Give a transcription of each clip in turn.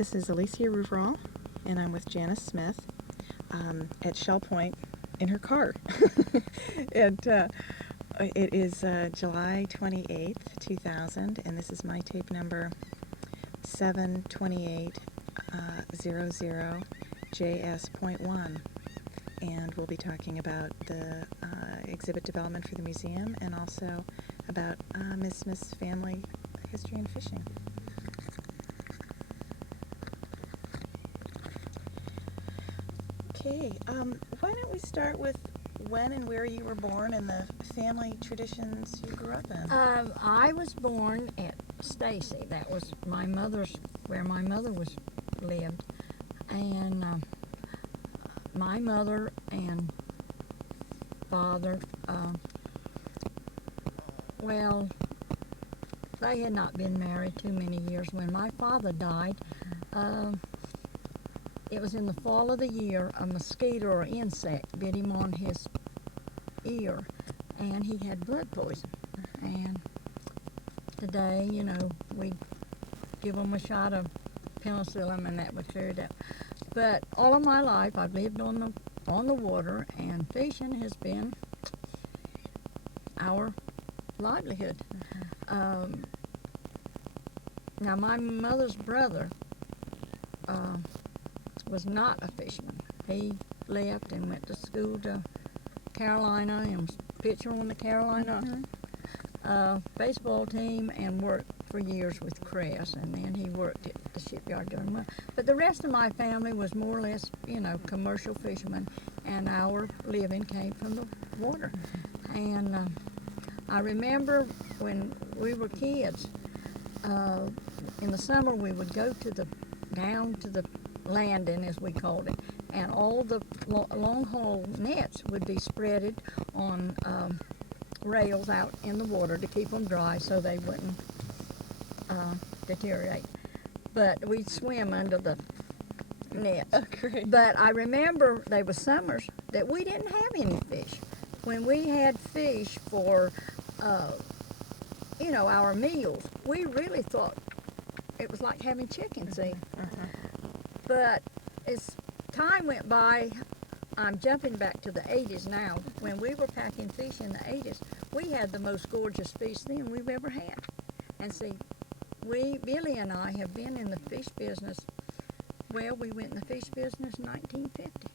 This is Alicia Rouverol, and I'm with Janice Smith at Shell Point in her car. and it is July 28th, 2000, and this is my tape number 72800JS.1. And we'll be talking about the exhibit development for the museum and also about Ms. Smith's family history and fishing. Okay, why don't we start with when and where you were born and the family traditions you grew up in? I was born at Stacy. That was where my mother lived, and my mother and father, well, they had not been married too many years. When my father died, it was in the fall of the year, a mosquito or insect bit him on his ear, and he had blood poison. And today, we'd give him a shot of penicillin, and that would clear it up. But all of my life, I've lived on the water, and fishing has been our livelihood. Now, my mother's brother was not a fisherman. He left and went to school to Carolina and was a pitcher on the Carolina baseball team and worked for years with Crest, and then he worked at the shipyard doing well. But the rest of my family was more or less, commercial fishermen, and our living came from the water. And I remember when we were kids, in the summer we would go down to the landing, as we called it, and all the long haul nets would be spreaded on rails out in the water to keep them dry so they wouldn't deteriorate. But we'd swim under the nets. Oh, great. But I remember there was summers that we didn't have any fish. When we had fish for our meals, we really thought it was like having chicken, see. But as time went by, I'm jumping back to the 80s now. When we were packing fish in the 80s, we had the most gorgeous fish then we've ever had. And see, Billy and I have been in the fish business. Well, we went in the fish business in 1950.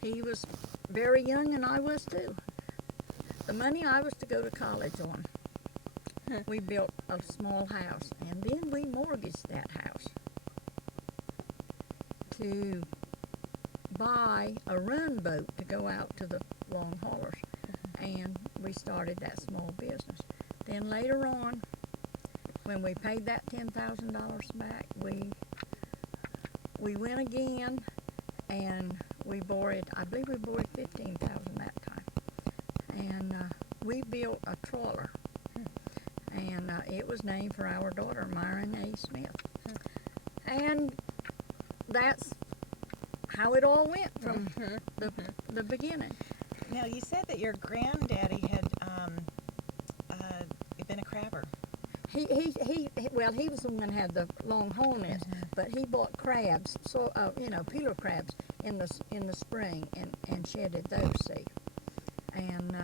He was very young and I was too. The money I was to go to college on, we built a small house, and then we mortgaged that house to buy a run boat to go out to the long haulers, and we started that small business. Then later on, when we paid that $10,000 back, we went again, and I believe we borrowed $15,000 that time, and we built a trawler, and it was named for our daughter, Myron A. Smith, and that's how it all went from the beginning. Now, you said that your granddaddy had been a crabber. He was the one that had the long haul nets, but he bought crabs, peeler crabs in the spring and shedded those, see. And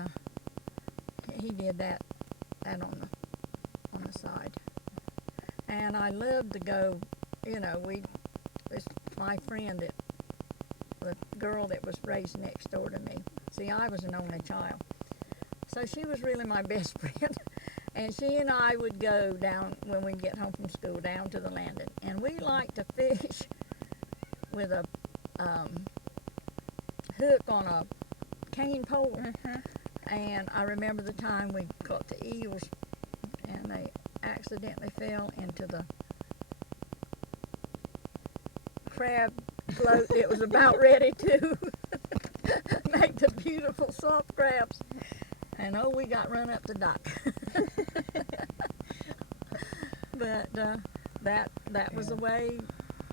he did that on the side. And I loved to go, my friend, the girl that was raised next door to me. See, I was an only child. So she was really my best friend. And she and I would go down, when we'd get home from school, down to the landing. And we liked to fish with a hook on a cane pole. And I remember the time we caught the eels, and they accidentally fell into the crab float that was about ready to make the beautiful soft crabs. And we got run up the dock. But that was the way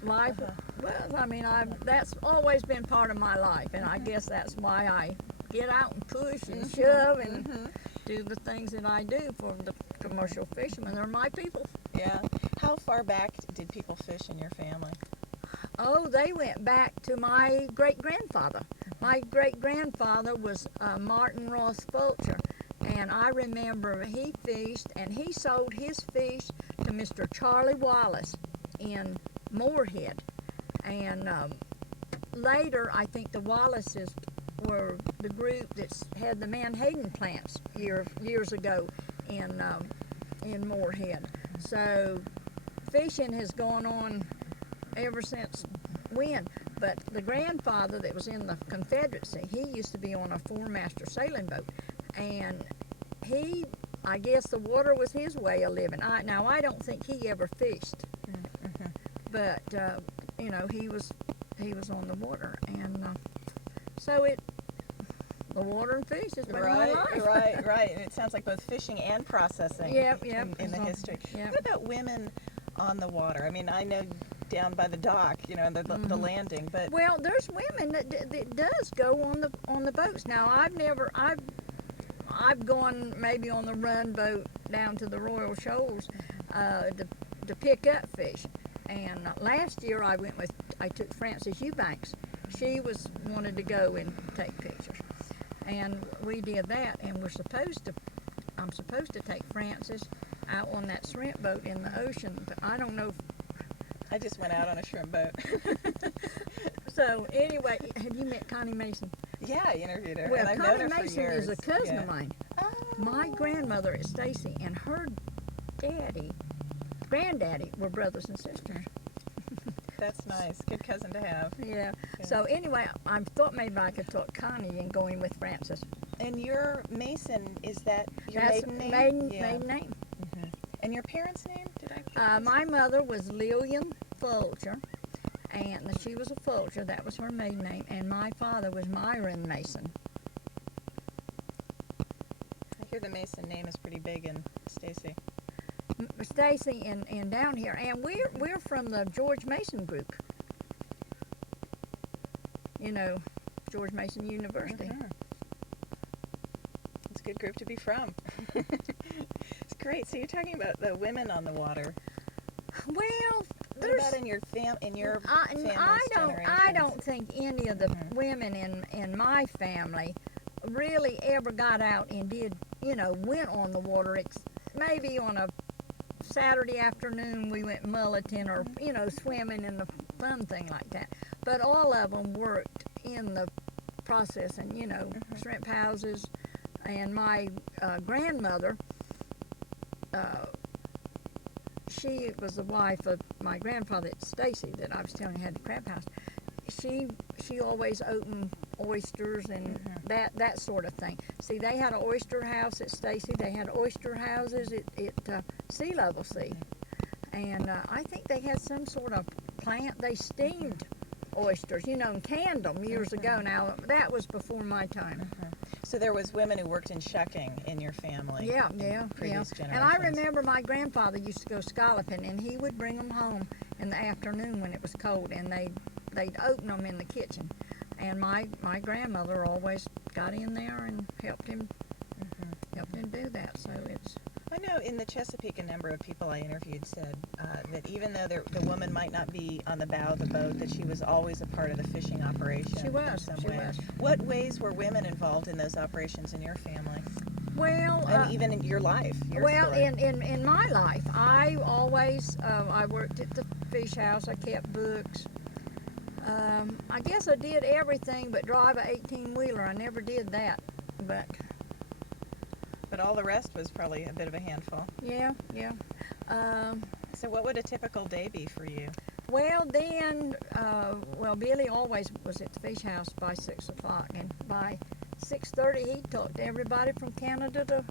life was. I mean, that's always been part of my life, and I guess that's why I get out and push and shove and do the things that I do for the commercial fishermen. They're my people. Yeah. How far back did people fish in your family? Oh, they went back to my great-grandfather. My great-grandfather was Martin Ross Fulcher, and I remember he fished, and he sold his fish to Mr. Charlie Wallace in Moorhead. And later, I think the Wallaces were the group that had the Manhattan plants years ago in Moorhead. So fishing has gone on ever since when. But the grandfather that was in the Confederacy, he used to be on a four-master sailing boat, and I guess the water was his way of living. Now I don't think he ever fished, but he was on the water, and so the water and fish has been my life. Right. And it sounds like both fishing and processing. Yep. In the history. Yep. What about women on the water? I mean, I know down by the dock, the landing, but Well, there's women that does go on the boats. Now I've gone maybe on the run boat down to the Royal Shoals to pick up fish. And last year I took Frances Eubanks. She wanted to go and take pictures, and we did that. And I'm supposed to take Frances out on that shrimp boat in the ocean, but I don't know. I just went out on a shrimp boat. So anyway, have you met Connie Mason? Yeah, I interviewed her. Well, and I've Connie known her Mason for years. is a cousin Yeah. of mine. Oh. My grandmother is Stacy, and her granddaddy were brothers and sisters. That's nice. Good cousin to have. Yeah. So anyway, I thought maybe I could talk Connie and going with Frances. And your Mason, is that your That's maiden name? maiden name. And your parents' name? Did I get this? My mother was Lillian Fulcher, and she was a Fulcher. That was her maiden name. And my father was Myron Mason. I hear the Mason name is pretty big in Stacy. Stacy and down here, and we're from the George Mason group. George Mason University. It's a good group to be from. It's great. So you're talking about the women on the water. Well, What about in your family's I generations? don't think any of the women in my family really ever got out and went on the water. Maybe on a Saturday afternoon we went mulleting or swimming in the fun thing like that. But all of them worked in the processing, shrimp houses. And my grandmother, she was the wife of my grandfather, Stacy, that I was telling you had the crab house. She always opened oysters and that sort of thing. See, they had an oyster house at Stacy. They had oyster houses at Sea Level Sea. And I think they had some sort of plant. They steamed oysters, and canned them years ago. Now, that was before my time. So there was women who worked in shucking in your family. Yeah. Previous generations. And I remember my grandfather used to go scalloping, and he would bring them home in the afternoon when it was cold, and they'd open them in the kitchen. And my grandmother always got in there and helped him do that. So it's. I know in the Chesapeake, a number of people I interviewed said that even though the woman might not be on the bow of the boat, that she was always a part of the fishing operation. She was. In some way. What ways were women involved in those operations in your family? Well, and even in your life. Story. in my life, I always I worked at the fish house. I kept books. I guess I did everything but drive an 18-wheeler. I never did that, But all the rest was probably a bit of a handful. Yeah. So what would a typical day be for you? Well, then, Billy always was at the fish house by 6 o'clock, and by 6:30 he'd talk to everybody from Canada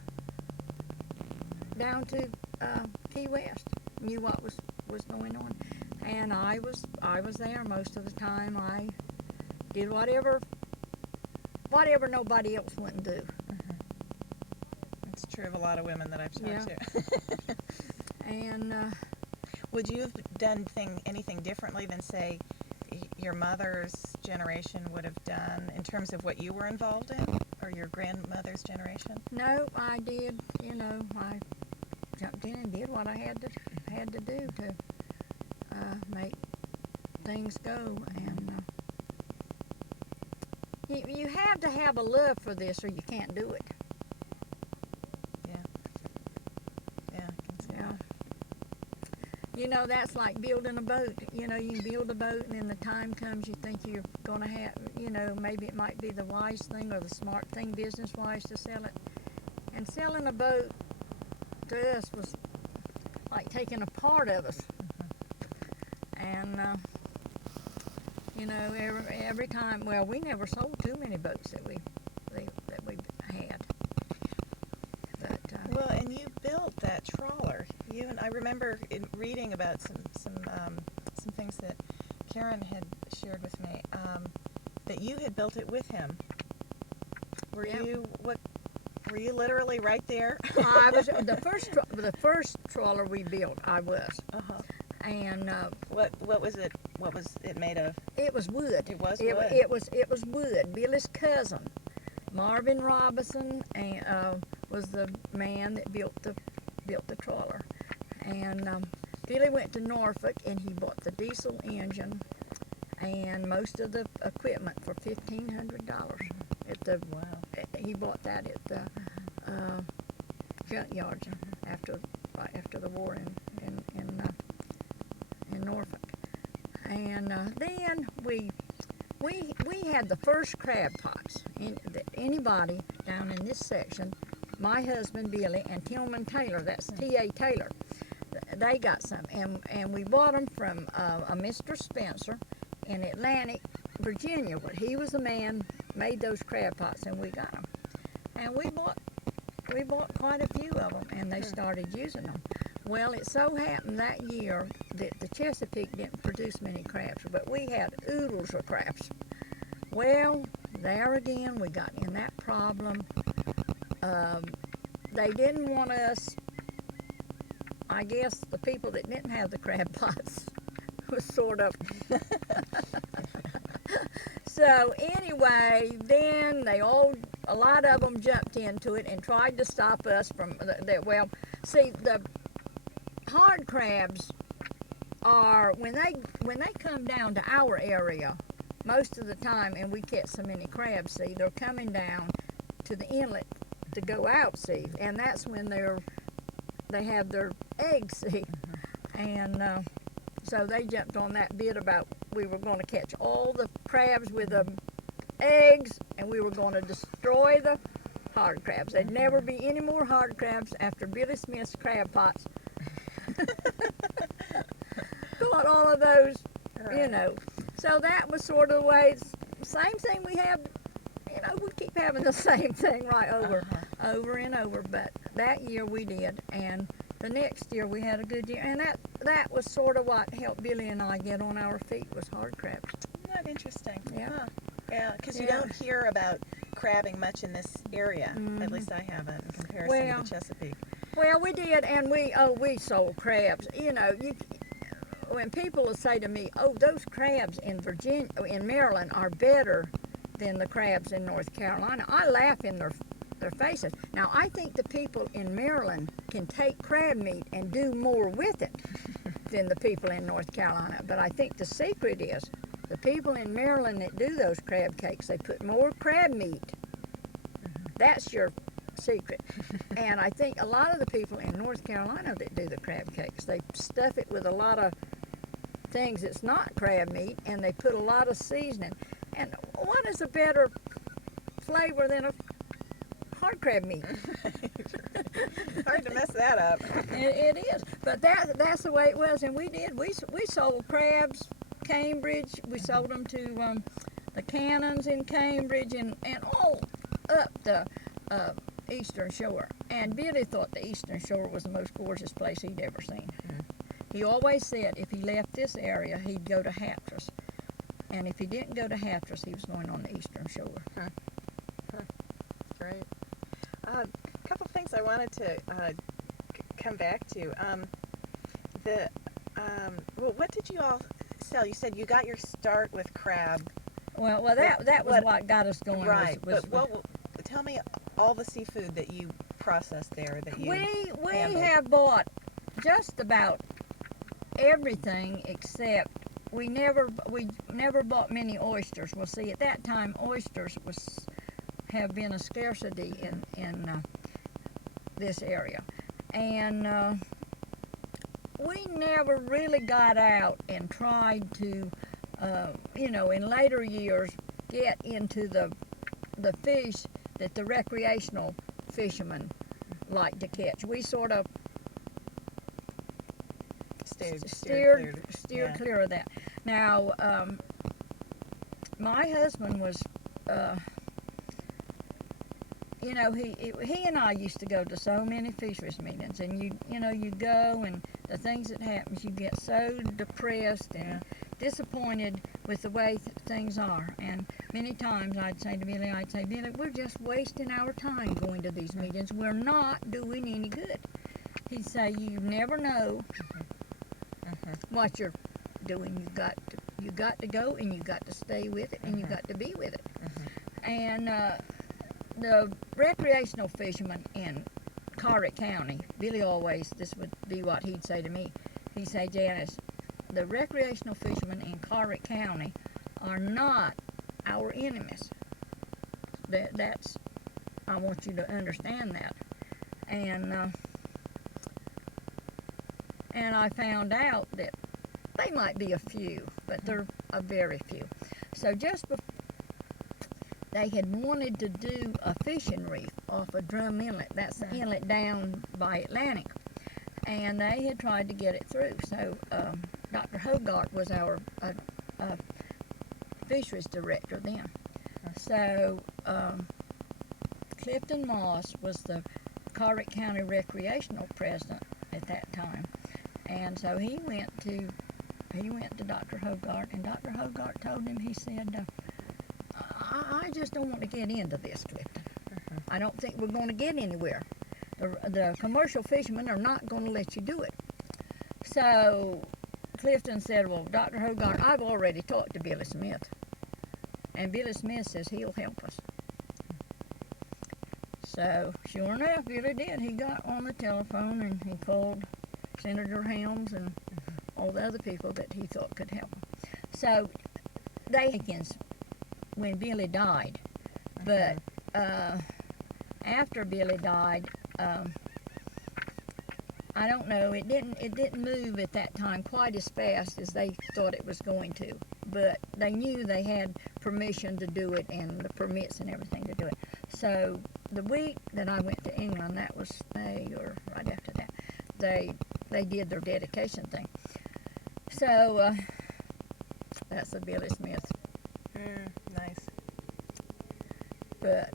down to Key West. Knew what was going on, and I was there most of the time. I did whatever nobody else wouldn't do. It's true of a lot of women that I've talked to. And would you have done anything differently than, say, your mother's generation would have done in terms of what you were involved in, or your grandmother's generation? No, I did. I jumped in and did what I had to do make things go. And you have to have a love for this or you can't do it. Yeah. Yeah, I can see Yeah. You know, that's like building a boat. You know, you build a boat and then the time comes you think you're going to have, you know, maybe it might be the wise thing or the smart thing business-wise to sell it. And selling a boat to us was like taking a part of us. And, you know, every time, well, we never sold too many boats that we had. But, Well, and you built that trawler. You and I remember reading about some things that Karen had shared with me. That you had built it with him. Were Yep. you Were you literally right there? I was the first trawler we built. I was, Uh-huh. and What was it? What was it made of? it was wood. It was It wood. it was wood. Billy's cousin, Marvin Robinson, and was the man that built the trawler. And Billy went to Norfolk and he bought the diesel engine and most of the equipment for $1,500 at the. Wow. He bought that at the junkyard right after the war in Norfolk. And then we had the first crab pots. Anybody down in this section, my husband Billy and Tillman Taylor, that's T.A. Taylor, they got some. And we bought them from a Mr. Spencer in Atlantic, Virginia. But he was the man made those crab pots, and we got them. And we bought quite a few of them, and they started using them. Well, it so happened that year that the Chesapeake didn't produce many crabs, but we had oodles of crabs. Well, there again, we got in that problem. They didn't want us, I guess the people that didn't have the crab pots was sort of... So anyway, then a lot of them jumped into it and tried to stop us from well, see, the hard crabs are when they come down to our area most of the time, and we catch so many crabs. See, they're coming down to the inlet to go out. See, and that's when they have their eggs. See, and so they jumped on that bit about we were going to catch all the crabs with the eggs, and we were going to destroy the hard crabs. There'd never be any more hard crabs after Billy Smith's crab pots. Got all of those, you know. So that was sort of the way. Same thing we have, you know. We keep having the same thing right over and over. But that year we did, and the next year we had a good year, and that was sort of what helped Billy and I get on our feet was hard crabs. Isn't that interesting? Yeah. Huh. Yeah, because you Yeah. don't hear about crabbing much in this area. At least I haven't in comparison to the Chesapeake. Well, we did, and we sold crabs. You know, when people will say to me, "Oh, those crabs in Maryland are better than the crabs in North Carolina," I laugh in their faces. Now, I think the people in Maryland can take crab meat and do more with it than the people in North Carolina. But I think the secret is the people in Maryland that do those crab cakes, they put more crab meat. That's your secret. And I think a lot of the people in North Carolina that do the crab cakes, they stuff it with a lot of things that's not crab meat, and they put a lot of seasoning. And what is a better flavor than a hard crab meat? Hard to mess that up. It is, but that's the way it was, and we did. We sold crabs, Cambridge. We sold them to the Cannons in Cambridge, and all up the Eastern Shore. And Billy thought the Eastern Shore was the most gorgeous place he'd ever seen. He always said if he left this area, he'd go to Hatteras, and if he didn't go to Hatteras, he was going on the Eastern Shore. Great. A couple things I wanted to come back to. Well, what did you all sell? You said you got your start with crab. Well, that was what got us going. Right. Was Tell me all the seafood that you processed there that you we handled. have bought just about everything except we never bought many oysters. Well, see, at that time oysters have been a scarcity in this area, and we never really got out and tried to, in later years, get into the fish that the recreational fishermen like to catch. We sort of steered clear of that. Now, my husband was, he and I used to go to so many fisheries meetings, and you go, and the things that happens, you get so depressed and disappointed with the way things are. And many times I'd say to Billy, we're just wasting our time going to these meetings. We're not doing any good. He'd say, you never know what you're doing. You got to go, and you got to stay with it, and you got to be with it. And the recreational fishermen in Carrick County, Billy always, this would be what he'd say to me. He'd say, Janice, the recreational fishermen in Carrick County are not our enemies. That's, I want you to understand that. And I found out that they might be a few, but they're a very few. So just before, they had wanted to do a fishing reef off of Drum Inlet. That's the inlet down by Atlantic. And they had tried to get it through. So Dr. Hogarth was our fisheries director then. So Clifton Moss was the Carrick County recreational president at that time. And so he went to Dr. Hogarth, and Dr. Hogarth told him, he said, I just don't want to get into this, Clifton. I don't think we're going to get anywhere. The commercial fishermen are not going to let you do it. So Clifton said, well, Dr. Hogarth, I've already talked to Billy Smith. And Billy Smith says he'll help us. So sure enough, Billy did. He got on the telephone and he called Senator Helms and all the other people that he thought could help him. So when Billy died, but after Billy died, I don't know, it didn't move at that time quite as fast as they thought it was going to, but they knew they had permission to do it and the permits and everything to do it. So the week that I went to England, that was May or right after that, they did their dedication thing. So that's the Billy Smith. Nice. But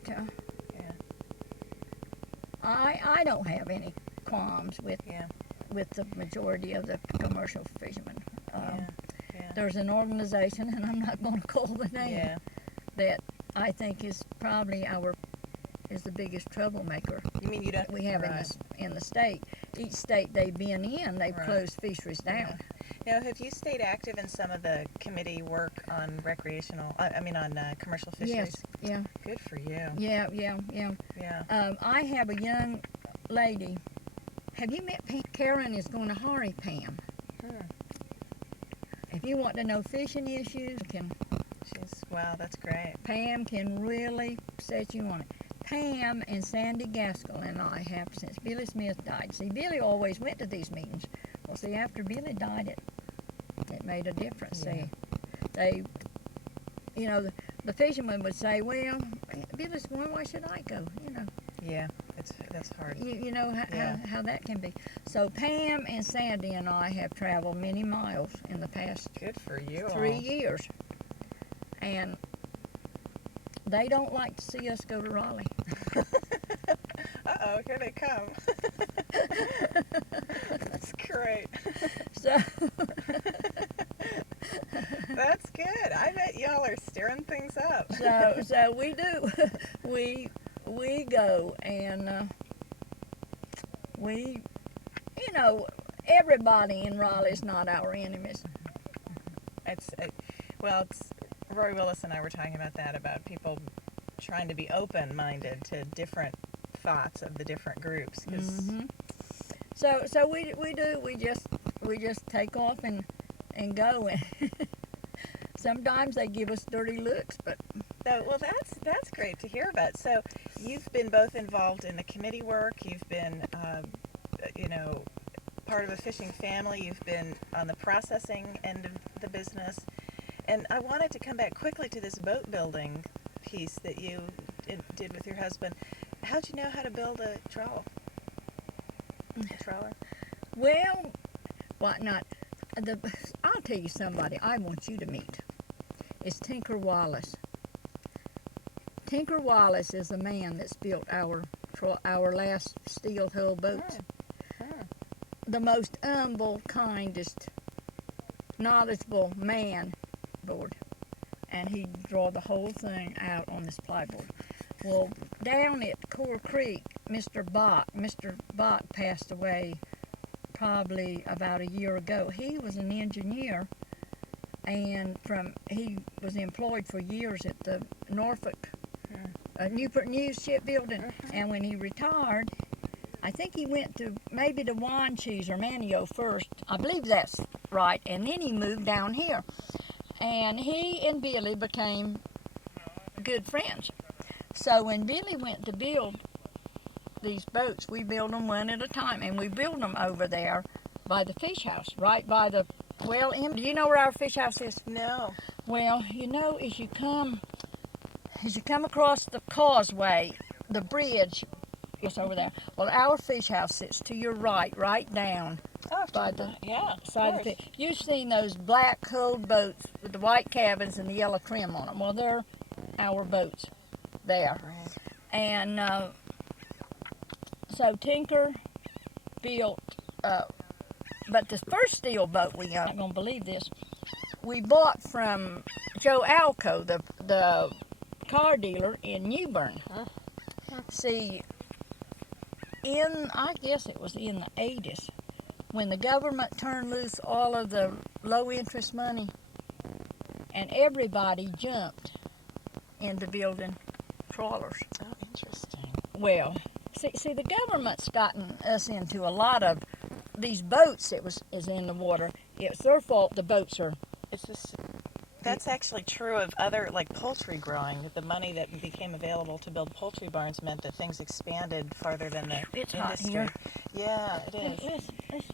I don't have any qualms with the majority of the commercial fishermen. There's an organization, and I'm not going to call the name, that I think is probably is the biggest troublemaker. You mean you don't? We have in the state. Each state they've been in, they've closed fisheries down. Now, have you stayed active in some of the committee work on commercial fisheries? Yes, yeah. Good for you. Yeah. I have a young lady. Have you met Pam? Karen is going to hurry Pam. If you want to know fishing issues, Wow, that's great. Pam can really set you on it. Pam and Sandy Gaskell and I have since Billy Smith died. See, Billy always went to these meetings. Well, see, after Billy died, it made a difference. Yeah. See, the fishermen would say, well, Billy's going, why should I go? Yeah, that's hard. You know how that can be. So Pam and Sandy and I have traveled many miles in the past Good for you 3 years. And they don't like to see us go to Raleigh. Uh-oh, here they come. That's great. So that's good. I bet y'all are stirring things up. So we do. We go, and everybody in Raleigh is not our enemies. It's Roy Willis and I were talking about that, about people trying to be open-minded to different thoughts of the different groups. So we do. We just we just take off and go. And sometimes they give us dirty looks, but So, well, that's great to hear about. So, you've been both involved in the committee work. You've been, you know, part of a fishing family. You've been on the processing end of the business. And I wanted to come back quickly to this boat building piece that you did with your husband. How'd you know how to build a trawler? well, why not? I'll tell you somebody I want you to meet. It's Tinker Wallace. Tinker Wallace is the man that's built our last steel hull boats. The most humble, kindest, knowledgeable man board. And he draw the whole thing out on this plyboard. Well, down at Core Creek, Mr. Bach passed away probably about a year ago. He was an engineer, and he was employed for years at the Norfolk Newport News shipbuilding. And when he retired, I think he went to maybe to Wanchese or Manio first. I believe that's right. And then he moved down here. And he and Billy became good friends. So when Billy went to build these boats, we build them one at a time. And we build them over there by the fish house, right by the well. Do you know where our fish house is? No. Well, you know, as you come across the causeway, the bridge is over there. Well, our fish house sits to your right down by the side of the fish. You've seen those black hulled boats with the white cabins and the yellow trim on them. Well, they're our boats there. Right. And so Tinker built, but the first steel boat we owned, I'm not going to believe this, we bought from Joe Alco, the car dealer in Newbern. See, I guess it was in the 80s, when the government turned loose all of the low interest money, and everybody jumped into building trawlers. Oh, interesting. Well, see, the government's gotten us into a lot of these boats that is in the water. It's their fault the boats are. That's actually true of other, like poultry growing. The money that became available to build poultry barns meant that things expanded farther than the It's industry. hot here. Yeah, it is. Let's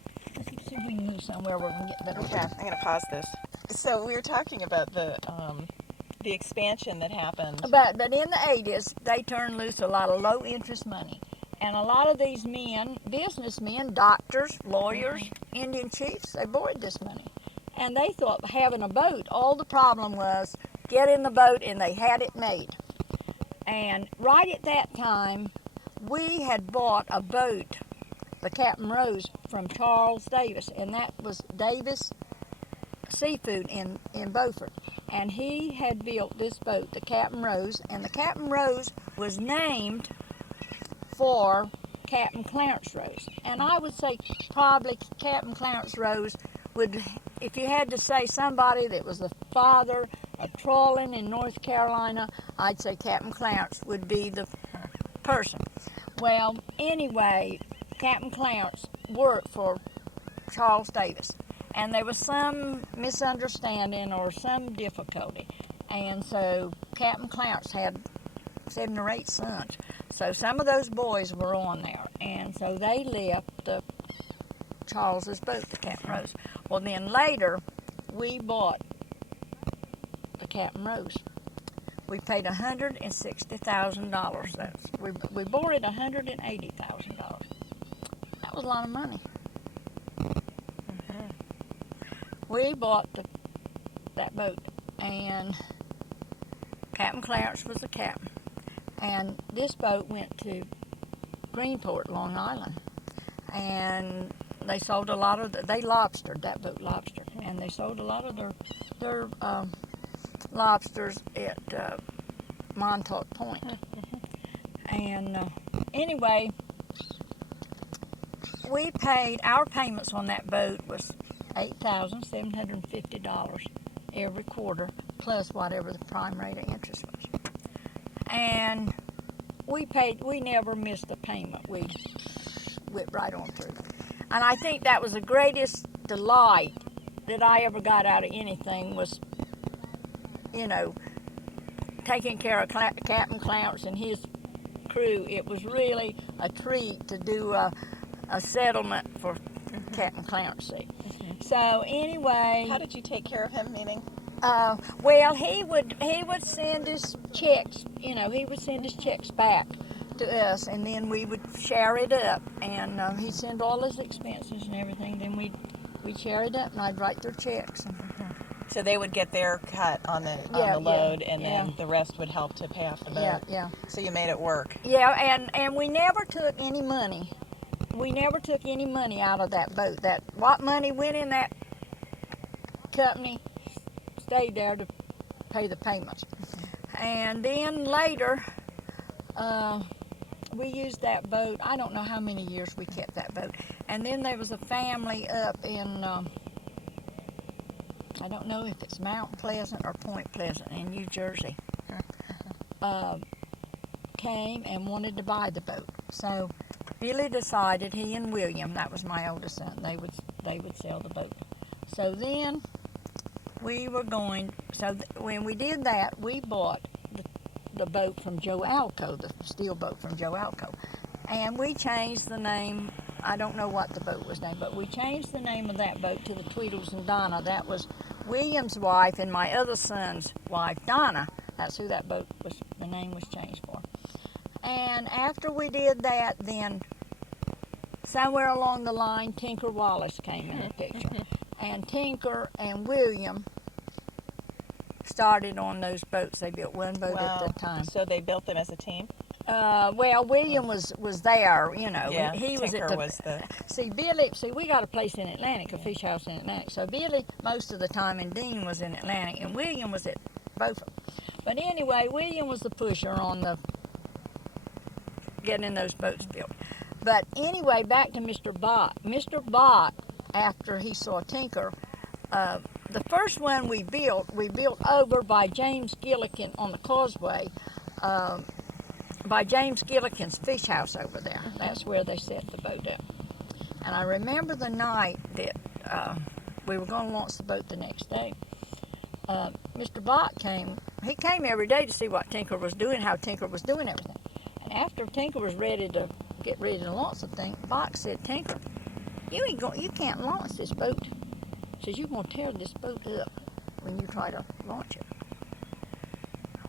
see if we can move somewhere where we can get better. Okay, I'm going to pause this. So we were talking about the expansion that happened. But in the 80s, they turned loose a lot of low interest money. And a lot of these men, businessmen, doctors, lawyers, Indian chiefs, they borrowed this money. And they thought having a boat, all the problem was get in the boat and they had it made. And right at that time, we had bought a boat, the Captain Rose, from Charles Davis, and that was Davis Seafood in Beaufort. And he had built this boat, the Captain Rose, and the Captain Rose was named for Captain Clarence Rose. And I would say probably Captain Clarence Rose would, if you had to say somebody that was the father of trawling in North Carolina, I'd say Captain Clarence would be the person. Well, anyway, Captain Clarence worked for Charles Davis, and there was some misunderstanding or some difficulty, and so Captain Clarence had 7 or 8 sons. So some of those boys were on there, and so they left the Charles's boat, the Captain Rose. Well, then later, we bought the Captain Rose. We paid $160,000. We bought it $180,000. That was a lot of money. We bought that boat, and Captain Clarence was the captain. And this boat went to Greenport, Long Island, and they sold a lot of they lobstered, that boat lobstered, and they sold a lot of their lobsters at Montauk Point. And anyway, we paid, our payments on that boat was $8,750 every quarter, plus whatever the prime rate of interest was. And we never missed a payment. We went right on through. And I think that was the greatest delight that I ever got out of anything was, taking care of Captain Clounce and his crew. It was really a treat to do a settlement for Captain Clancy. So anyway, How did you take care of him? Meaning? well, he would send his checks. He would send his checks back to us, and then we would share it up. And he'd send all his expenses and everything. Then we'd share it up, and I'd write their checks. So they would get their cut on the load, and then the rest would help to pay off the boat. Yeah. So you made it work. Yeah, and we never took any money. We never took any money out of that boat. What money went in that company stayed there to pay the payments. And then later, we used that boat. I don't know how many years we kept that boat. And then there was a family up in, I don't know if it's Mount Pleasant or Point Pleasant in New Jersey, came and wanted to buy the boat. So Billy decided, he and William, that was my oldest son, they would sell the boat. So then we were going, when we did that, we bought the boat from Joe Alco, the steel boat from Joe Alco. And we changed the name. I don't know what the boat was named, but we changed the name of that boat to the Tweedles and Donna. That was William's wife and my other son's wife, Donna. That's who that boat was, the name was changed for. And after we did that, then somewhere along the line, Tinker Wallace came in the picture. And Tinker and William started on those boats. They built one boat at a time. So they built them as a team? Well, William was there, Yeah, he was Tinker at was the... See, we got a place in Atlantic, a fish house in Atlantic. So Billy, most of the time, and Dean was in Atlantic, and William was at both of them. But anyway, William was the pusher on the getting those boats built. But anyway, back to Mr. Bott. Mr. Bott, after he saw Tinker, the first one we built over by James Gillikin on the causeway, by James Gillikin's fish house over there. That's where they set the boat up. And I remember the night that we were going to launch the boat the next day. Mr. Bott came. He came every day to see what Tinker was doing, how Tinker was doing everything. And after Tinker was get ready to launch the thing, Bott said, "Tinker, you can't launch this boat." He says, "You're going to tear this boat up when you try to launch it."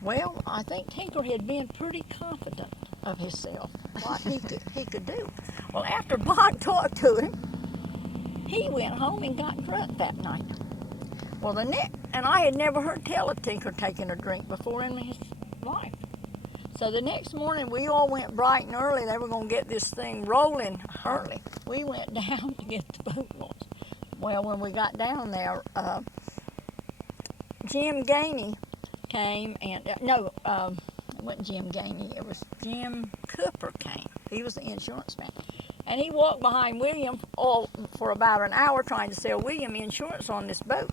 Well, I think Tinker had been pretty confident of himself, what he could do. Well, after Bott talked to him, he went home and got drunk that night. Well, and I had never heard tell of Tinker taking a drink before in his life. So the next morning, we all went bright and early. They were going to get this thing rolling early. We went down to get the boat launched. Well, when we got down there, Jim Gainey came and, it wasn't Jim Gainey, it was Jim Cooper came. He was the insurance man. And he walked behind William for about an hour trying to sell William insurance on this boat.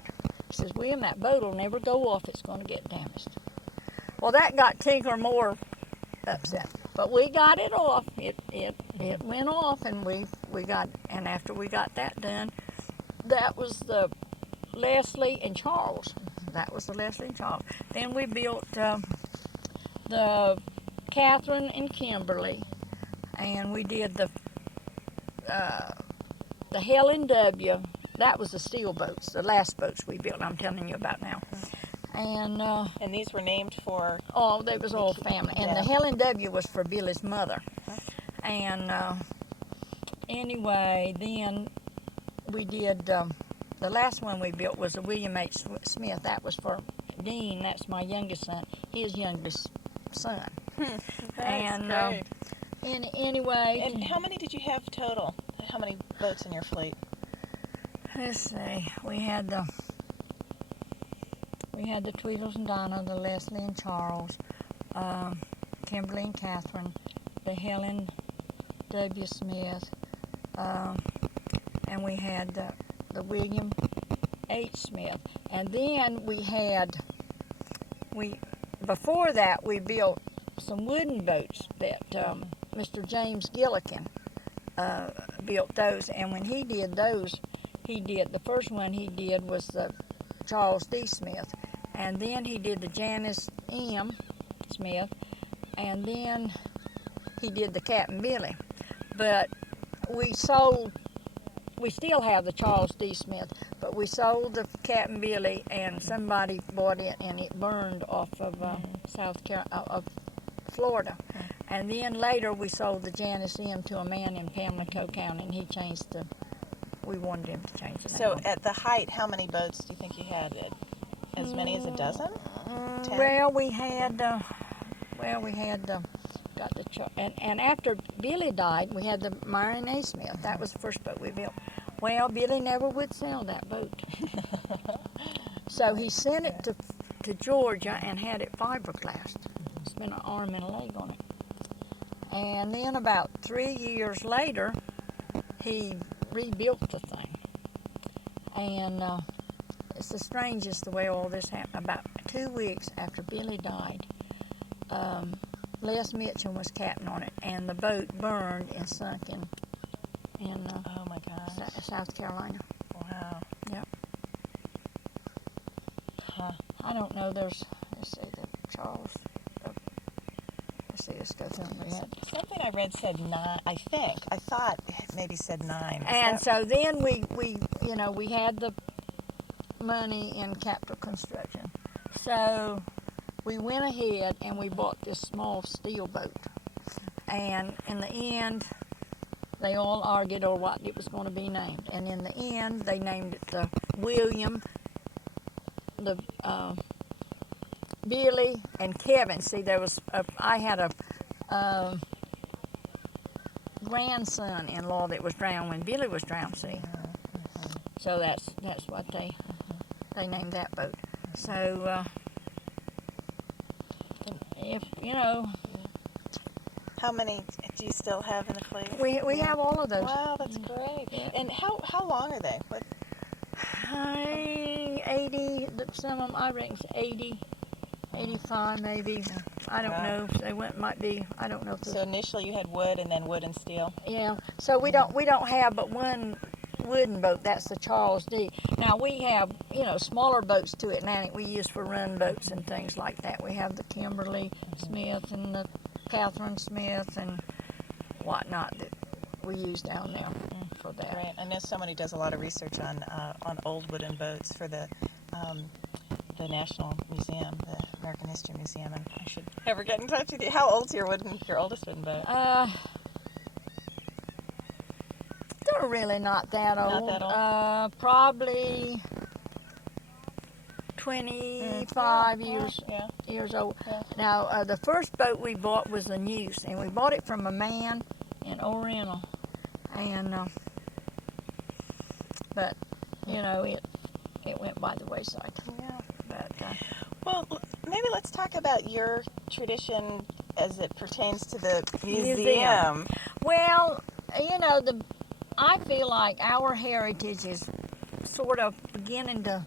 He says, "William, that boat will never go off. It's going to get damaged." Well, that got Tinker more upset. But we got it off. It went off, and and after we got that done, that was the Leslie and Charles. That was the Leslie and Charles. Then we built the Catherine and Kimberly, and we did the Helen W. That was the steel boats, the last boats we built. I'm telling you about now. And these were named for? Oh, they was all family. And the Helen W. was for Billy's mother. And anyway, then we did. The last one we built was a William H. Smith. That was for Dean. That's my youngest son. His youngest son. That's great. Anyway. And how many did you have total? How many boats in your fleet? Let's see. We had the Tweedles and Donna, the Leslie and Charles, Kimberly and Catherine, the Helen W. Smith, and we had the William H. Smith. And then before that, we built some wooden boats that Mr. James Gillikin built those. And when he did those, he did, the first one he did was the Charles D. Smith, and then he did the Janice M. Smith, and then he did the Captain Billy. But we still have the Charles D. Smith, but we sold the Captain Billy, and somebody bought it, and it burned off of of Florida. And then later we sold the Janice M. to a man in Pamlico County, and he changed we wanted him to change the name. So at the height, how many boats do you think you had? As many as a dozen? 10? Well, we had and after Billy died, we had the Myron A. Smith. That was the first boat we built. Well, Billy never would sell that boat, so he sent it to Georgia and had it fiberglassed. Spent an arm and a leg on it. And then about 3 years later, he rebuilt the thing. And it's the strangest the way all this happened. About 2 weeks after Billy died, Les Mitchell was captain on it, and the boat burned and sunk in oh my gosh. South Carolina. Wow. Yep. Huh. I don't know. Let's see, the Charles. Let's see, this goes on my head. Something I read said 9. I thought it maybe said 9. And so then we had the money in capital construction. So we went ahead and we bought this small steel boat. And in the end, they all argued over what it was going to be named. And in the end, they named it the William, the Billy, and Kevin. See, I had a grandson-in-law that was drowned when Billy was drowned, see. So that's what they named that boat. So if how many do you still have in the fleet? we have all of those. Wow, that's great. Yeah. And how long are they? What? 80, some of them, I reckon, 80, 85 maybe. I don't know. They might be. I don't know if So initially you had wood and then wood and steel. Yeah. So we don't have but one wooden boat. That's the Charles D. Now we have smaller boats to Atlantic we use for run boats and things like that. We have the Kimberly Smith and the Catherine Smith and whatnot that we use down there for that. Right. I know somebody does a lot of research on old wooden boats for the National Museum, the American History Museum, and I should ever get in touch with you. How old's your oldest wooden boat? They're really not that old. Not that old? Probably 25 years old. Yeah. Now, the first boat we bought was a Neuse, and we bought it from a man in Oriental. And, but, it went by the wayside. Yeah. But, well, maybe let's talk about your tradition as it pertains to the Museum. Well, I feel like our heritage is sort of beginning to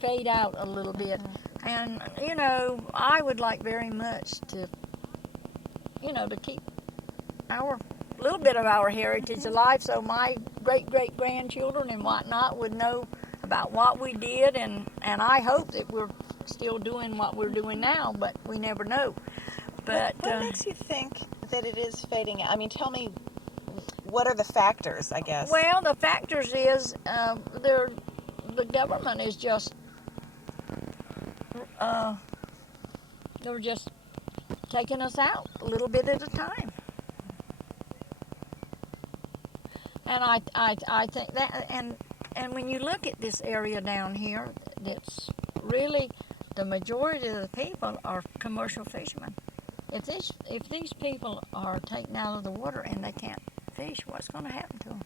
fade out a little bit. And, I would like very much to keep a little bit of our heritage alive so my great-great-grandchildren and whatnot would know about what we did. And I hope that we're still doing what we're doing now, but we never know. But what makes you think that it is fading out? I mean, tell me, what are the factors, I guess? Well, the factors is the government is just they're just taking us out a little bit at a time. And I think that and when you look at this area down here, it's really the majority of the people are commercial fishermen. If these people are taken out of the water and they can't fish, what's going to happen to them?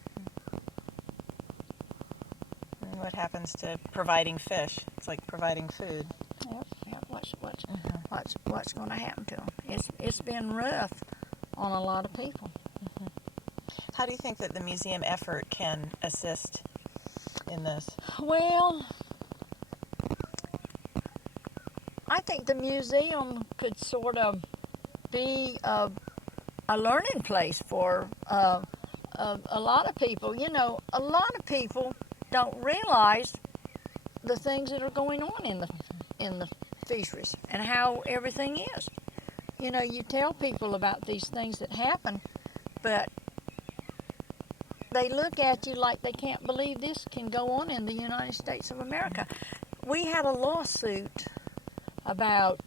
And what happens to providing fish? It's like providing food. Yeah. What's going to happen to them? It's been rough on a lot of people. How do you think that the museum effort can assist in this? Well, I think the museum could sort of be a learning place for a lot of people, a lot of people don't realize the things that are going on in the fisheries and how everything is. You tell people about these things that happen, but they look at you like they can't believe this can go on in the United States of America. We had a lawsuit about,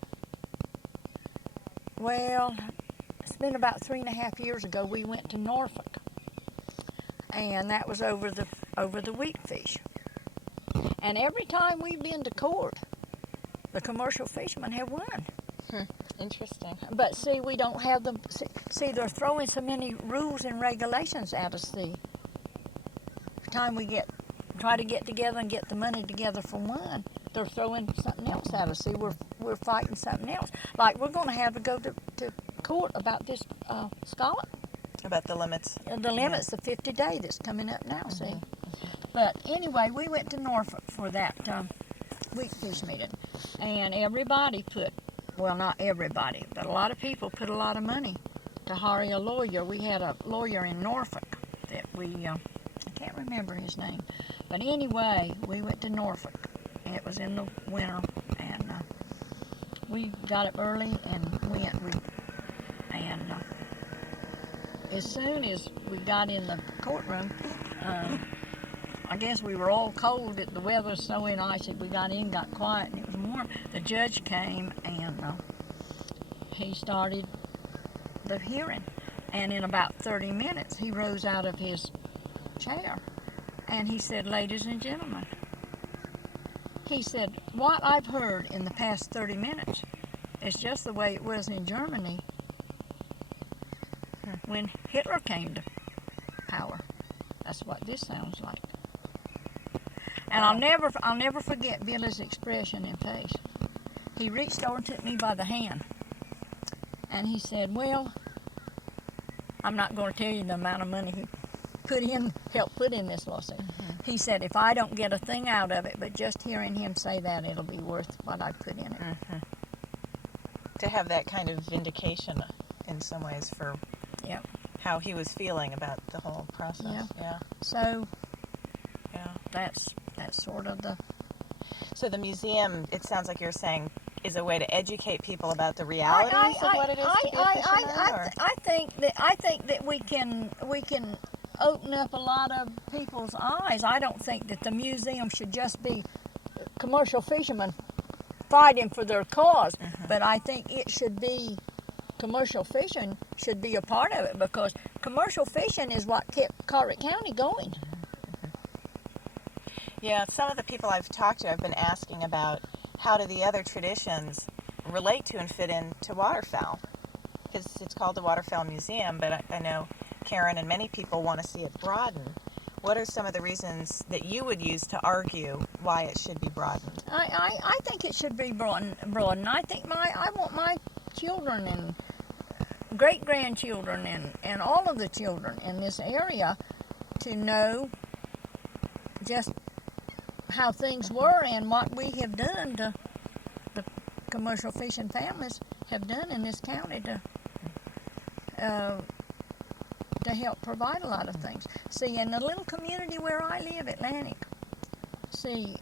well, it's been about 3.5 years ago. We went to Norfolk, and that was over the wheat fish. And every time we've been to court, the commercial fishermen have won. Interesting. But see, we don't have them. See, they're throwing so many rules and regulations at us. The time we try to get together and get the money together for one, they're throwing something else at us. See, we're fighting something else. Like we're going to have to go to court about this scallop. About the limits. The limits, the 50-day that's coming up now. See. But anyway, we went to Norfolk for that wheat fish meeting, and everybody put. Well, not everybody, but a lot of people put a lot of money to hire a lawyer. We had a lawyer in Norfolk that I can't remember his name. But anyway, we went to Norfolk. It was in the winter, and we got up early and went. And as soon as we got in the courtroom, I guess we were all cold. The weather was so icy. We got in, got quiet, and it was warm. The judge came, and he started the hearing. And in about 30 minutes, he rose out of his chair, and he said, "Ladies and gentlemen," he said, "what I've heard in the past 30 minutes is just the way it was in Germany when Hitler came to power. That's what this sounds like." And I'll never forget Billy's expression and face. He reached over and took me by the hand, and he said, "Well, I'm not going to tell you the amount of money he helped put in this lawsuit." He said, "If I don't get a thing out of it, but just hearing him say that, it'll be worth what I put in it." To have that kind of vindication in some ways for how he was feeling about the whole process. Yeah. So that's sort of the... So the museum, it sounds like you're saying, is a way to educate people about the realities of what it is to be a fisherman? I think that we can open up a lot of people's eyes. I don't think that the museum should just be commercial fishermen fighting for their cause, but I think it should be commercial fishing should be a part of it, because commercial fishing is what kept Carteret County going. Yeah, some of the people I've talked to, I've been asking about how do the other traditions relate to and fit into waterfowl, because it's called the Waterfowl Museum, but I know Karen and many people want to see it broaden. What are some of the reasons that you would use to argue why it should be broadened? I think it should be broadened. I think I want my children and great-grandchildren and all of the children in this area to know just how things were and what we have done to the commercial fishing families have done in this county to help provide a lot of things. See, in the little community where I live, Atlantic, see,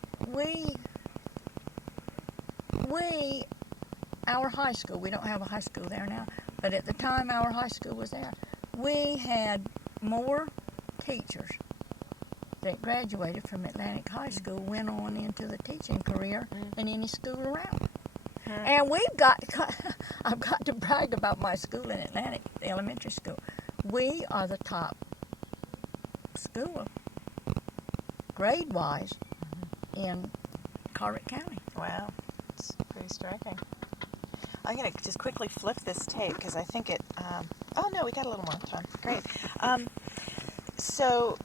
our high school, we don't have a high school there now, but at the time our high school was there, we had more teachers that graduated from Atlantic High School, went on into the teaching career than any school around. And I've got to brag about my school in Atlantic, the elementary school. We are the top school, grade-wise, in Carteret County. Wow, it's pretty striking. I'm going to just quickly flip this tape because I think it, oh no, we got a little more time. Great. So,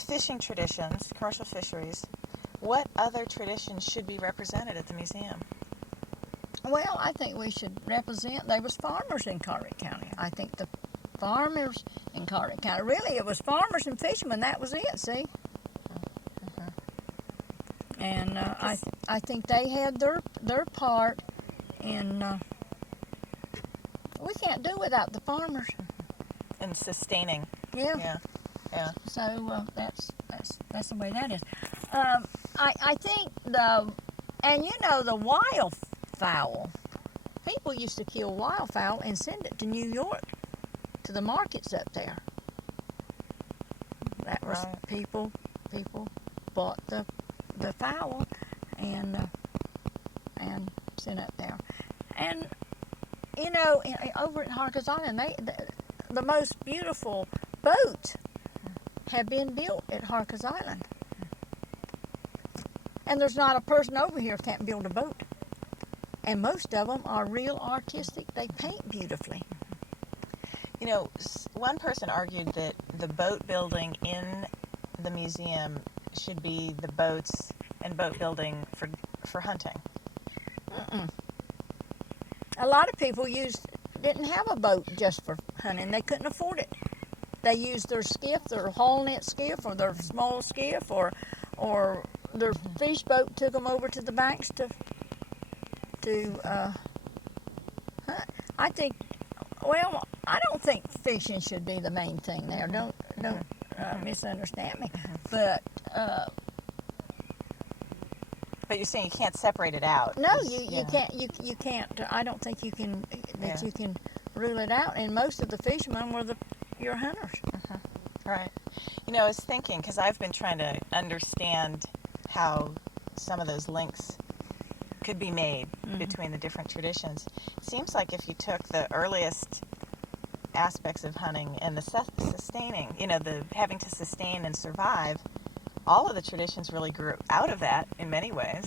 fishing traditions, commercial fisheries, what other traditions should be represented at the museum? Well, I think we should represent, there was farmers in Carteret County. I think the farmers in Carteret County, really it was farmers and fishermen, that was it, see? And I think they had their part in, we can't do without the farmers. and sustaining. Yeah. Yeah. Yeah. So that's the way that is. I think the wildfowl. People used to kill wildfowl and send it to New York, to the markets up there. That was Right. people bought the fowl and sent up there. And over at Harkers Island, the most beautiful boats have been built at Harkers Island. And there's not a person over here can't build a boat. And most of them are real artistic. They paint beautifully. One person argued that the boat building in the museum should be the boats and boat building for hunting. Mm-mm. A lot of people didn't have a boat just for hunting. They couldn't afford it. They used their skiff, their haul net skiff, or their small skiff, or their fish boat took them over to the banks to hunt. I don't think fishing should be the main thing there. Don't misunderstand me. But you're saying you can't separate it out. no, you can't. You can't. I don't think you can. You can rule it out. And most of the fishermen were your hunters. Right. I was thinking, because I've been trying to understand how some of those links could be made between the different traditions. It seems like if you took the earliest aspects of hunting and the sustaining, the having to sustain and survive, all of the traditions really grew out of that in many ways.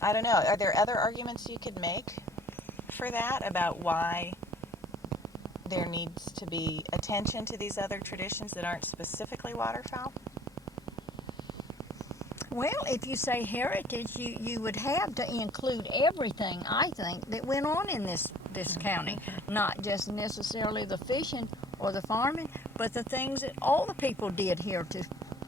I don't know. Are there other arguments you could make for that, about why there needs to be attention to these other traditions that aren't specifically waterfowl? Well, if you say heritage, you would have to include everything, I think, that went on in this county. Not just necessarily the fishing or the farming, but the things that all the people did here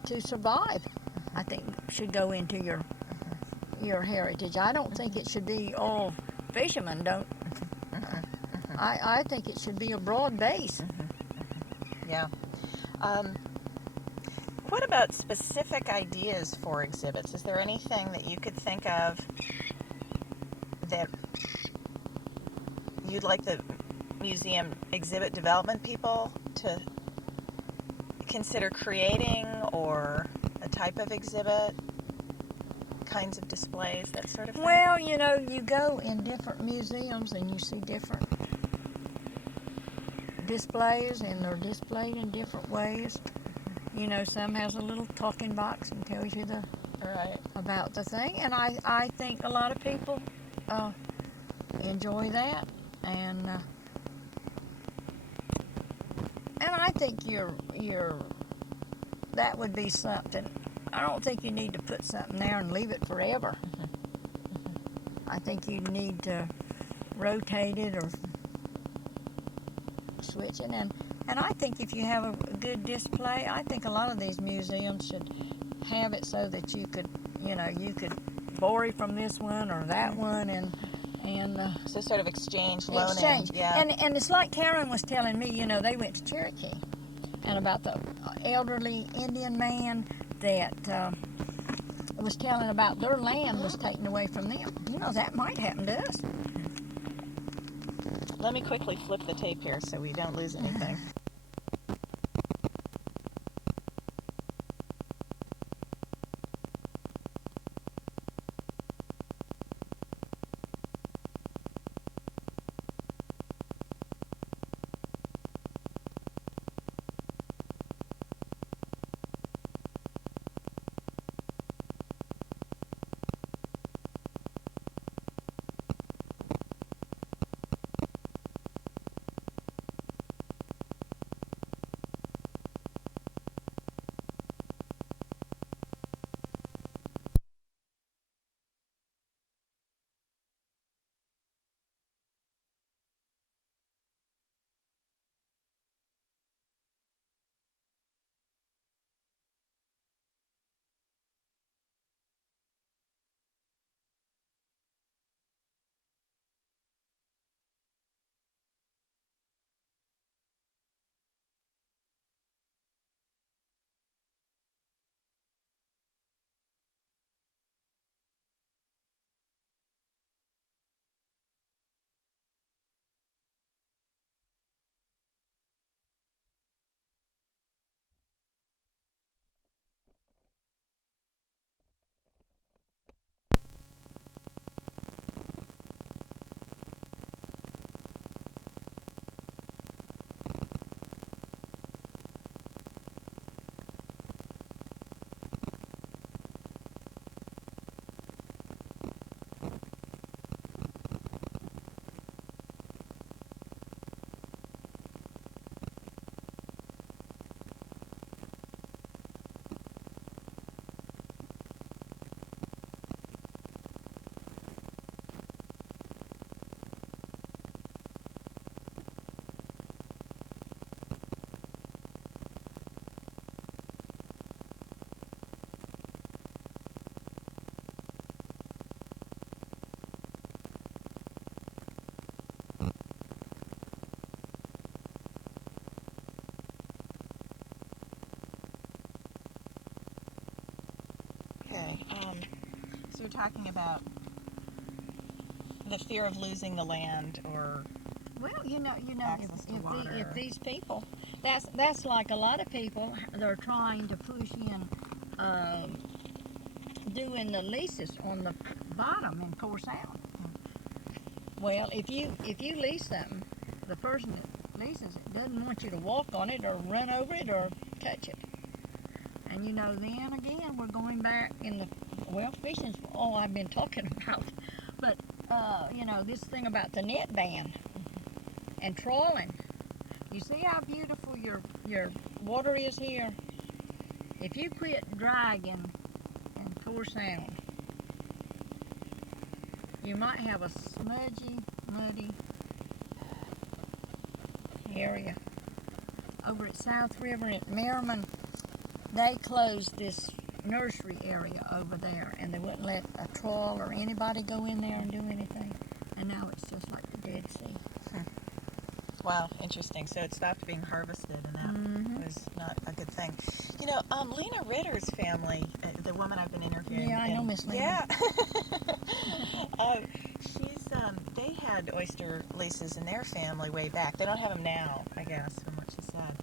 to survive, I think should go into your heritage. I don't think it should be all fishermen. I think it should be a broad base. Yeah. What about specific ideas for exhibits? Is there anything that you could think of that you'd like the museum exhibit development people to consider creating, or a type of exhibit, kinds of displays, that sort of thing? Well, you go in different museums and you see different displays, and they're displayed in different ways. Some has a little talking box and tells you about the thing, and I think a lot of people enjoy that, and I think that would be something. I don't think you need to put something there and leave it forever. I think you need to rotate it or switch it, and I think if you have a good display, I think a lot of these museums should have it so that you could borrow from this one or that one, and so sort of exchange, loaning. Exchange. Yeah. And it's like Karen was telling me, they went to Cherokee, and about the elderly Indian man that was telling about their land was taken away from them. That might happen to us. Let me quickly flip the tape here so we don't lose anything. So you're talking about the fear of losing the land, or Well, access to water. if these people, that's like a lot of people, they're trying to push in doing the leases on the bottom in Core Sound. Well, if you lease something, the person that leases it doesn't want you to walk on it or run over it or touch it. And then again, we're going back in the, fishing's all I've been talking about. But, this thing about the net ban and trawling. You see how beautiful your water is here? If you quit dragging in Core Sound, you might have a smudgy, muddy area. Over at South River at Merriman, they closed this nursery area over there, and they wouldn't let a trawl or anybody go in there and do anything. And now it's just like the Dead Sea. Wow, interesting. So it stopped being harvested, and that was not a good thing. Lena Ritter's family, the woman I've been interviewing. Yeah, I know Miss Lena. Yeah. They had oyster leases in their family way back. They don't have them now, I guess, from what she said.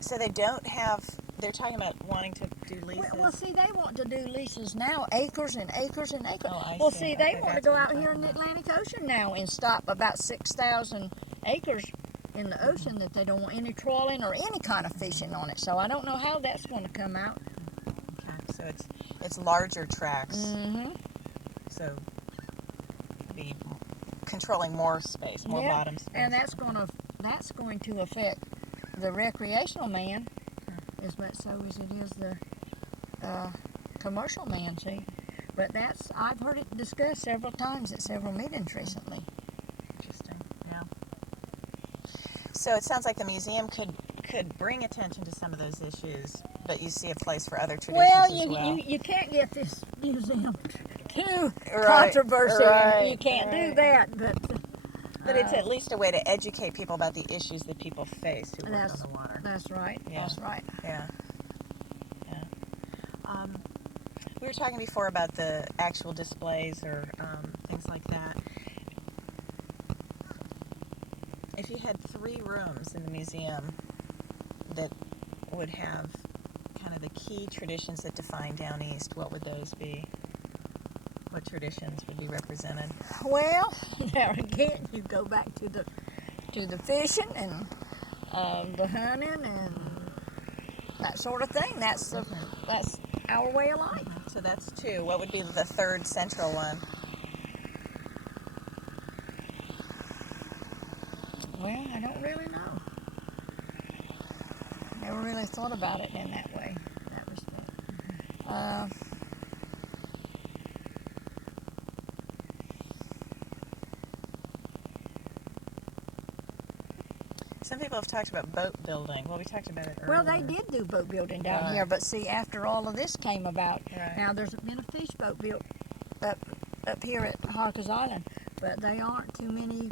So they don't have, they're talking about wanting to do leases. Well, see, they want to do leases now, acres and acres and acres. Oh, I Well, see. see, they Okay, want to that's go what out you're here in the talking about. Atlantic Ocean now and stop about 6,000 acres in the ocean that they don't want any trawling or any kind of fishing on it. So I don't know how that's going to come out. Okay, so it's larger tracts. Mm-hmm. So be controlling more space, more bottom space. And that's going to affect the recreational man as much so as it is the commercial man. See, but I've heard it discussed several times at several meetings recently. Interesting. Yeah. So it sounds like the museum could bring attention to some of those issues, but you see a place for other traditions as well. You can't get this museum too Right, controversial. right, You can't do right. that, But it's at least a way to educate people about the issues that people face who work on the water. That's right. Yeah. That's right. Yeah. Yeah. We were talking before about the actual displays or things like that. If you had 3 rooms in the museum that would have kind of the key traditions that define Down East, what would those be? What traditions would be represented? Well, there again, you go back to the fishing and the hunting and that sort of thing. That's our way of life. So that's 2. What would be the 3rd central one? Well, I don't really know. Never really thought about it in that way, that respect. Some people have talked about boat building. Well, we talked about it earlier. Well, they did do boat building down Right. here, but see, after all of this came about, Right. now there's been a fish boat built up here at Hawkins Island, but they aren't too many,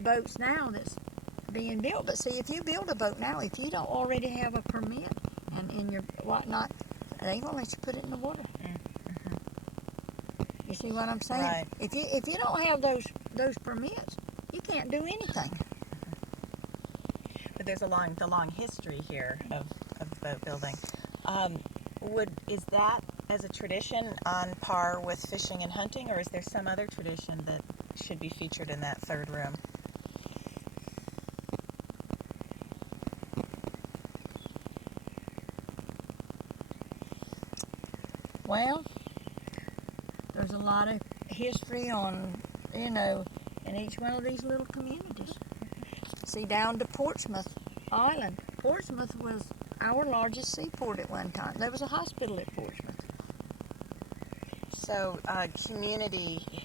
boats now that's being built. But see, if you build a boat now, if you don't already have a permit and in your whatnot, they ain't gonna let you put it in the water. Mm-hmm. You see what I'm saying? Right. If you don't have those permits, you can't do anything. But there's the long history here of boat building. Is that as a tradition on par with fishing and hunting, or is there some other tradition that should be featured in that 3rd room? Well, there's a lot of history on, in each one of these little communities. See, down to Portsmouth Island. Portsmouth was our largest seaport at one time. There was a hospital at Portsmouth. So,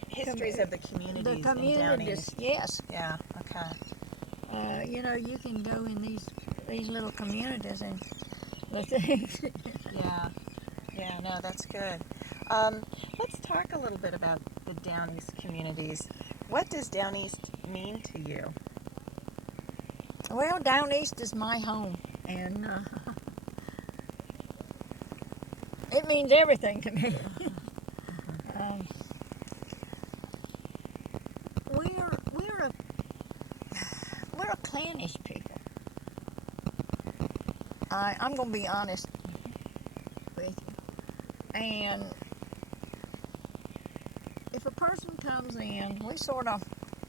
histories of the communities in Down communities, East. yes. Yeah, okay. You can go in these little communities and the things. Yeah, no, that's good. Let's talk a little bit about the Down East communities. What does Down East mean to you? Well, Down East is my home, and It means everything to me. We're a clannish people. I'm gonna be honest with you. And if a person comes in, we sort of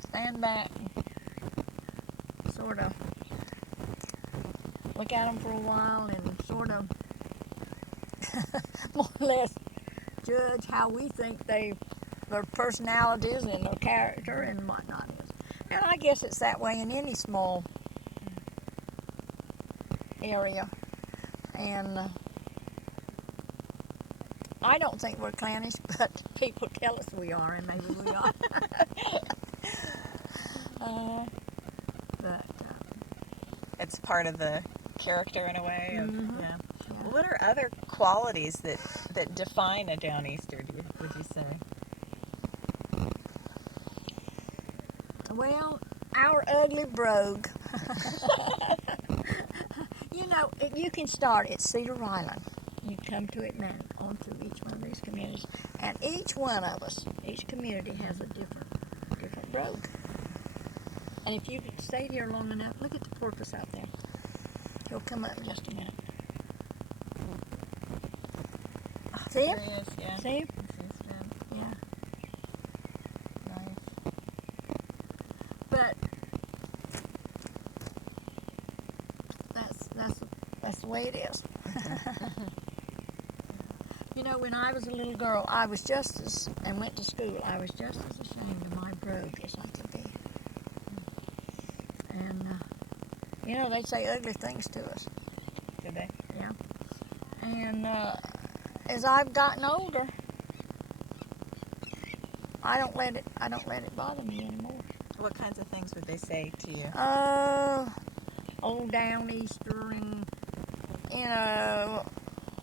stand back and sort of look at them for a while and sort of more or less judge how we think their personalities and their character and whatnot is. And I guess it's that way in any small area. And I don't think we're clannish, but people tell us we are, and maybe we are. But It's part of the character in a way. Of, Mhm. yeah. Yeah. What are other qualities that define a Downeaster, would you say? Well, our ugly brogue. You know, you can start at Cedar Island. You come to it now, on through each one of these communities, and each one of us, each community has a different brogue. And if you stayed here long enough, look at the porpoise out there. He'll come up in just a minute. See him? There he is, yeah. See him? Yeah. Nice. But that's the way it is. You know, when I was a little girl, and went to school, I was just as ashamed of my brogue as I could be. And, you know, they'd say ugly things to us. Did they? Yeah. And as I've gotten older, I don't let it bother me anymore. What kinds of things would they say to you? Old Downeaster and, you know,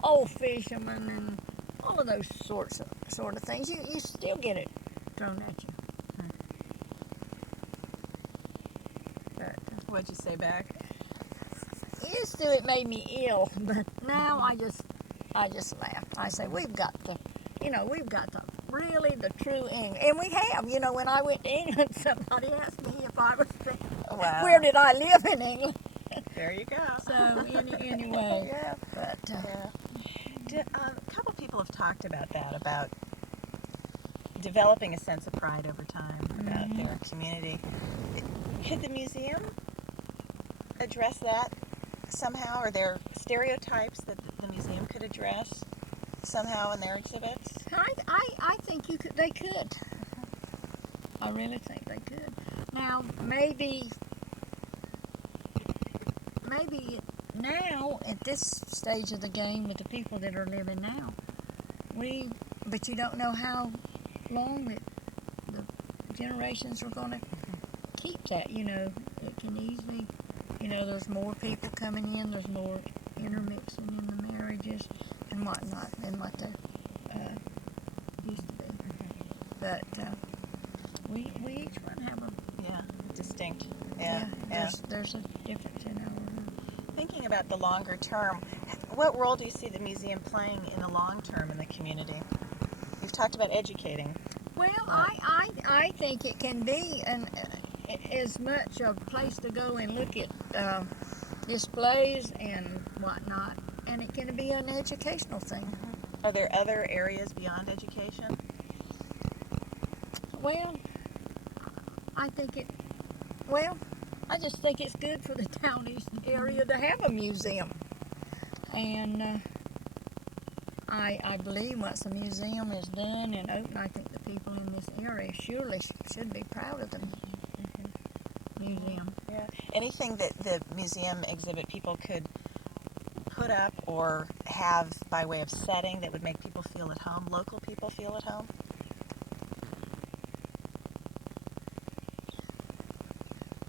old fisherman and all of those sort of things. You still get it thrown at you. But What'd you say back? used to, it made me ill, but now I just laugh. I say we've got the really the true English, and we have. You know, when I went to England, somebody asked me if I was from Wow. where did I live in England. There you go. So anyway, Yeah. but Yeah. A couple people have talked about that, about developing a sense of pride over time about their community. Could the museum address that somehow? Are there stereotypes that the museum could address somehow in their exhibits? I think they could. I really think they could. Now maybe now at this stage of the game with the people that are living now, but you don't know how long the generations are going to keep that. You know, it can easily, you know, there's more people coming in, there's more intermixing in the marriages and whatnot than what there used to be. But we each one have Distinct. Yeah. There's a difference in our. Thinking about the longer term, what role do you see the museum playing in the long term in the community? You've talked about educating. Well, I think it can be as much a place to go and look at displays and whatnot, and it can be an educational thing. Are there other areas beyond education? Well, I just think it's good for the Downeast area to have a museum, and I believe once the museum is done and open, I think the people in this area surely should be proud of the museum. Yeah. Anything that the museum exhibit people could put up or have by way of setting that would make people feel at home, local people feel at home?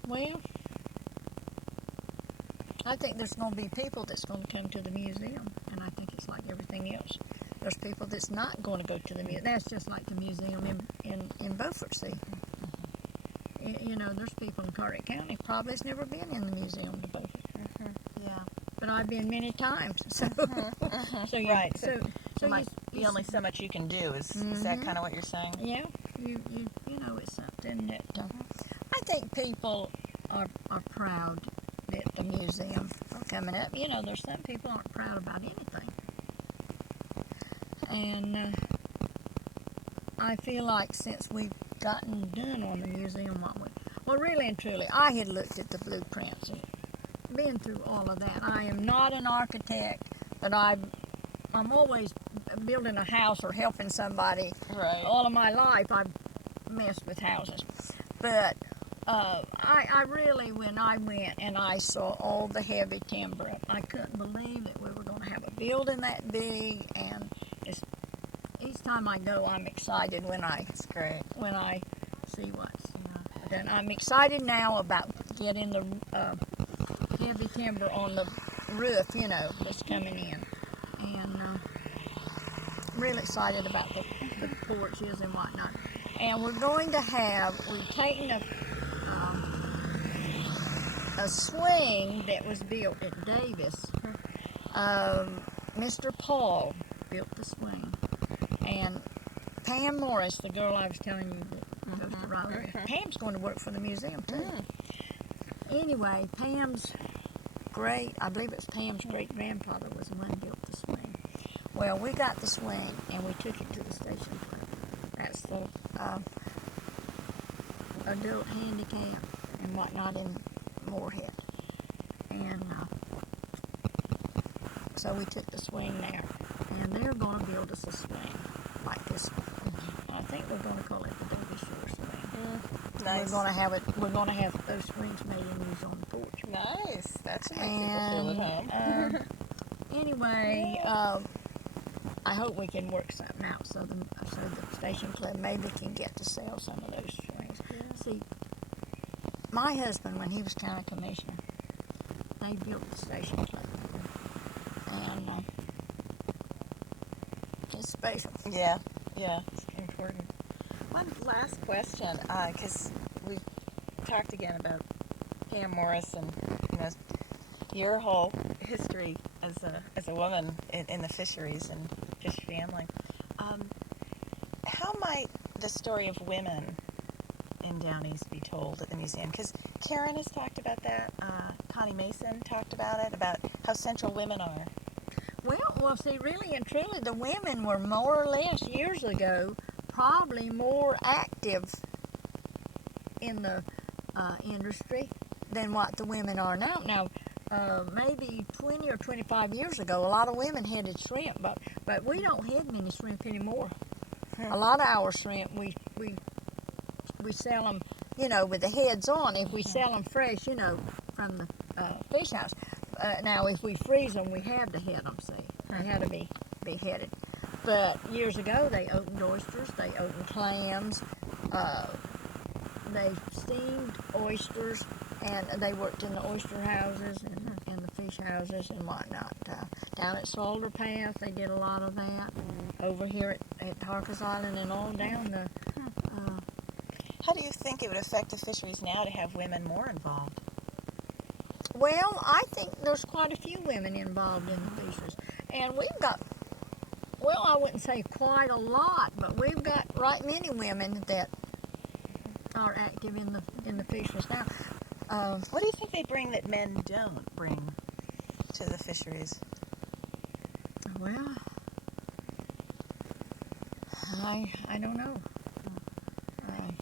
Well, I think there's going to be people that's going to come to the museum, and I think it's like everything else. There's people that's not going to go to the museum. That's just like the museum in Beaufort, see. You know, there's people in Carteret County probably has never been in the museum to Beaufort. Yeah. But I've been many times. So, Right. So be only so much you can do. Is that kind of what you're saying? Yeah, you know, it's something that I think people are proud that the museum are coming up. You know, there's some people aren't proud about anything. And I feel like since we've gotten done on the museum, well, really and truly, I had looked at the blueprints and been through all of that. I am not an architect, but I'm always building a house or helping somebody. Right. All of my life, I've messed with houses. But I really, when I went and I saw all the heavy timber, I couldn't believe that we were going to have a building that big. And each time I go, I'm excited when I see what's done. I'm excited now about getting the heavy timber on the roof, you know, that's coming in. And really excited about the porches and whatnot. And we've taken a swing that was built at Davis. Mr. Paul built the swing. And Pam Morris, the girl I was telling you that goes to Raleigh, Pam's going to work for the museum too. Anyway, I believe it's Pam's great-grandfather was the one who built the swing. Well, we got the swing and we took it to the station club. That's the adult handicap and whatnot in Moorhead. And so we took the swing there. And they're going to build us a swing like this one. I think we're going to call it the Davis Shore swing. Nice. We're going to have those swings made and used on the porch. Nice. That's what makes people feel at home. Anyway, I hope we can work something out so the station club maybe can get to sell some of those swings. Yeah. See, my husband, when he was county commissioner, they built the station club. And it's special. Yeah, it's important. One last question, because we've talked again about Pam Morris and your whole history as a woman in the fisheries and fish family. How might the story of women in Down East be told at the museum? Because Karen has talked about that. Connie Mason talked about it, about how central women are. Well, see, really and truly, the women were more or less years ago probably more active in the industry than what the women are now. Now, maybe 20 or 25 years ago, a lot of women headed shrimp, but we don't head many shrimp anymore. A lot of our shrimp, we sell them, you know, with the heads on. If we sell them fresh, you know, from the fish house. Now, if we freeze them, we have to head them, see. They had to be headed. But years ago, they opened oysters, they opened clams, they steamed oysters, and they worked in the oyster houses and the fish houses and whatnot. Down at Salter Path, they did a lot of that. Over here at Harkers Island and all down the... How do you think it would affect the fisheries now to have women more involved? Well, I think there's quite a few women involved in the fisheries. And we've got, well, I wouldn't say quite a lot, but we've got right many women that are active in the fisheries now. What do you think they bring that men don't bring to the fisheries? Well, I don't know.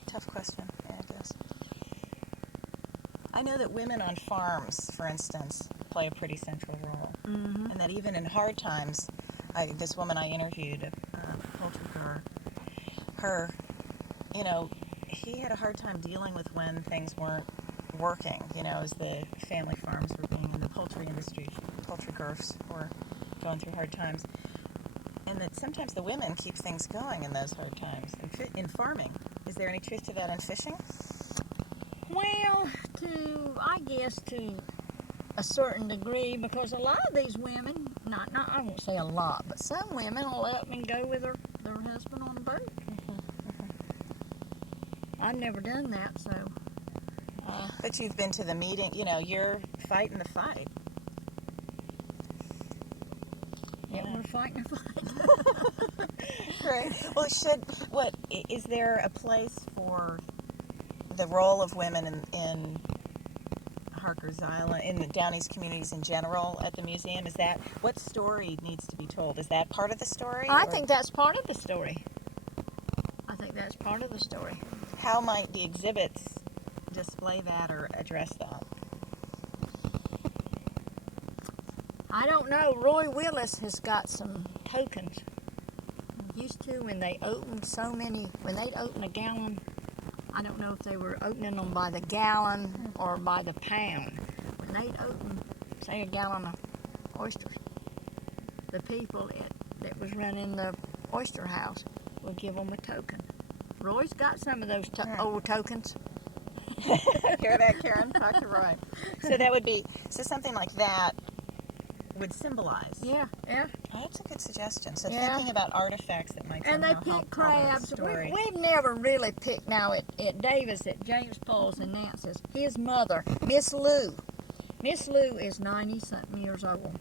Tough question, yeah, I guess. I know that women on farms, for instance, play a pretty central role. Mm-hmm. And that even in hard times, this woman I interviewed, a poultry grower, he had a hard time dealing with when things weren't working, as the family farms were being in the poultry industry, poultry growers were going through hard times. And that sometimes the women keep things going in those hard times. In farming, is there any truth to that in fishing? Well, I guess to a certain degree, because a lot of these women, not I won't say a lot, but some women will up and go with their husband on the boat. I've never done that, so. But you've been to the meeting, you're fighting the fight. Yeah, we're fighting a fight. Right. Well, is there a place for the role of women in Harker's Island, in the Down East communities in general at the museum? Is that, what story needs to be told? Is that part of the story? I think that's part of the story. How might the exhibits display that or address that? I don't know. Roy Willis has got some tokens. Used to, when they opened when they'd open a gallon, I don't know if they were opening them by the gallon or by the pound. When they'd open, say, a gallon of oysters, the people that was running the oyster house would give them a token. Roy's got some of those old tokens. Hear that, Karen? Talk to Roy. So that would be, something like that would symbolize. Yeah. Oh, that's a good suggestion. So Yeah. thinking about artifacts that might And they somehow help pick tell that crabs. story. We've never really picked, now at Davis, at James Paul's and Nance's, his mother, Miss Lou. Miss Lou is 90-something years old.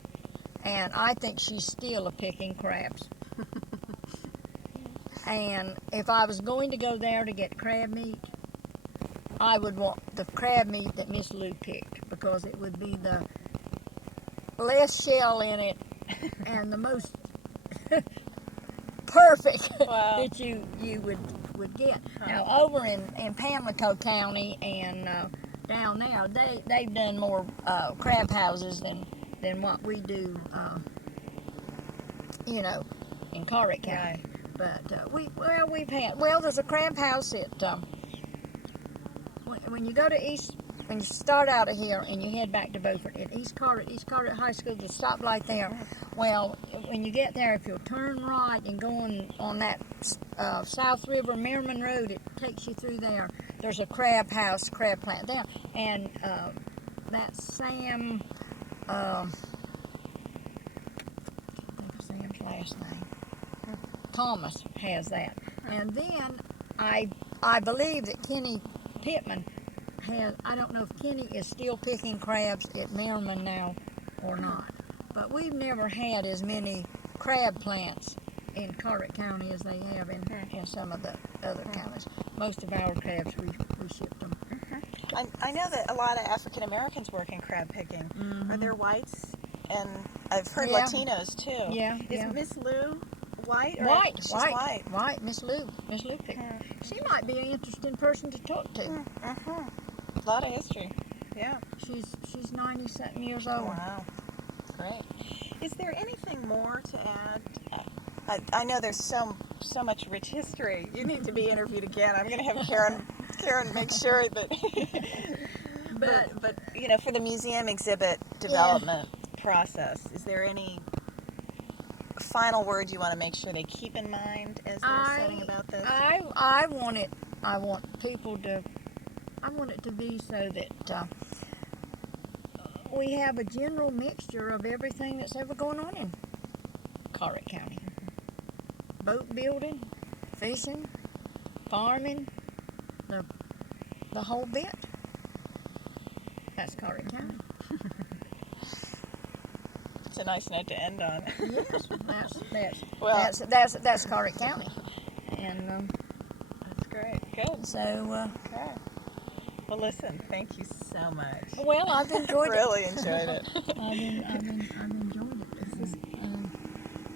And I think she's still picking crabs. And if I was going to go there to get crab meat, I would want the crab meat that Miss Lou picked, because it would be the less shell in it and the most perfect Wow. that you would get. Now over in Pamlico County and down there, they've done more crab houses than what we do, in Corrick County. Right. But there's a crab house at when you go to when you start out of here and you head back to Beaufort, at East Corrick High School, the stoplight there. Well, when you get there, if you'll turn right and go on that South River Merriman Road, it takes you through there. There's a crab house, crab plant there, and that's Sam. I think of Sam's last name. Thomas has that, and then I believe that Kenny Pittman has. I don't know if Kenny is still picking crabs at Merriman now or not, but we've never had as many crab plants in Corrick County as they have in some of the other counties. Most of our crabs we shipped them. I know that a lot of African Americans work in crab picking. Are there whites? And I've heard Yeah. Latinos too. Yeah. Is Miss Lou white? Or White, she's white. Miss Lou picked. She might be an interesting person to talk to. A lot of history. Yeah. She's 90-something years old. Wow. Great. Is there anything more to add? I know there's so much rich history. You need to be interviewed again. I'm going to have Karen make sure that. but for the museum exhibit development process, is there any final word you want to make sure they keep in mind as they're setting about this? I want it to be so that we have a general mixture of everything that's ever going on in Corrick County. Boat building, fishing, farming, the whole bit. That's Corrick County. It's a nice note to end on. Yes, that's Corrick County, and that's great. Good. So. Okay. Well, listen. Thank you so much. Well, I've enjoyed really enjoyed it. I've enjoyed it.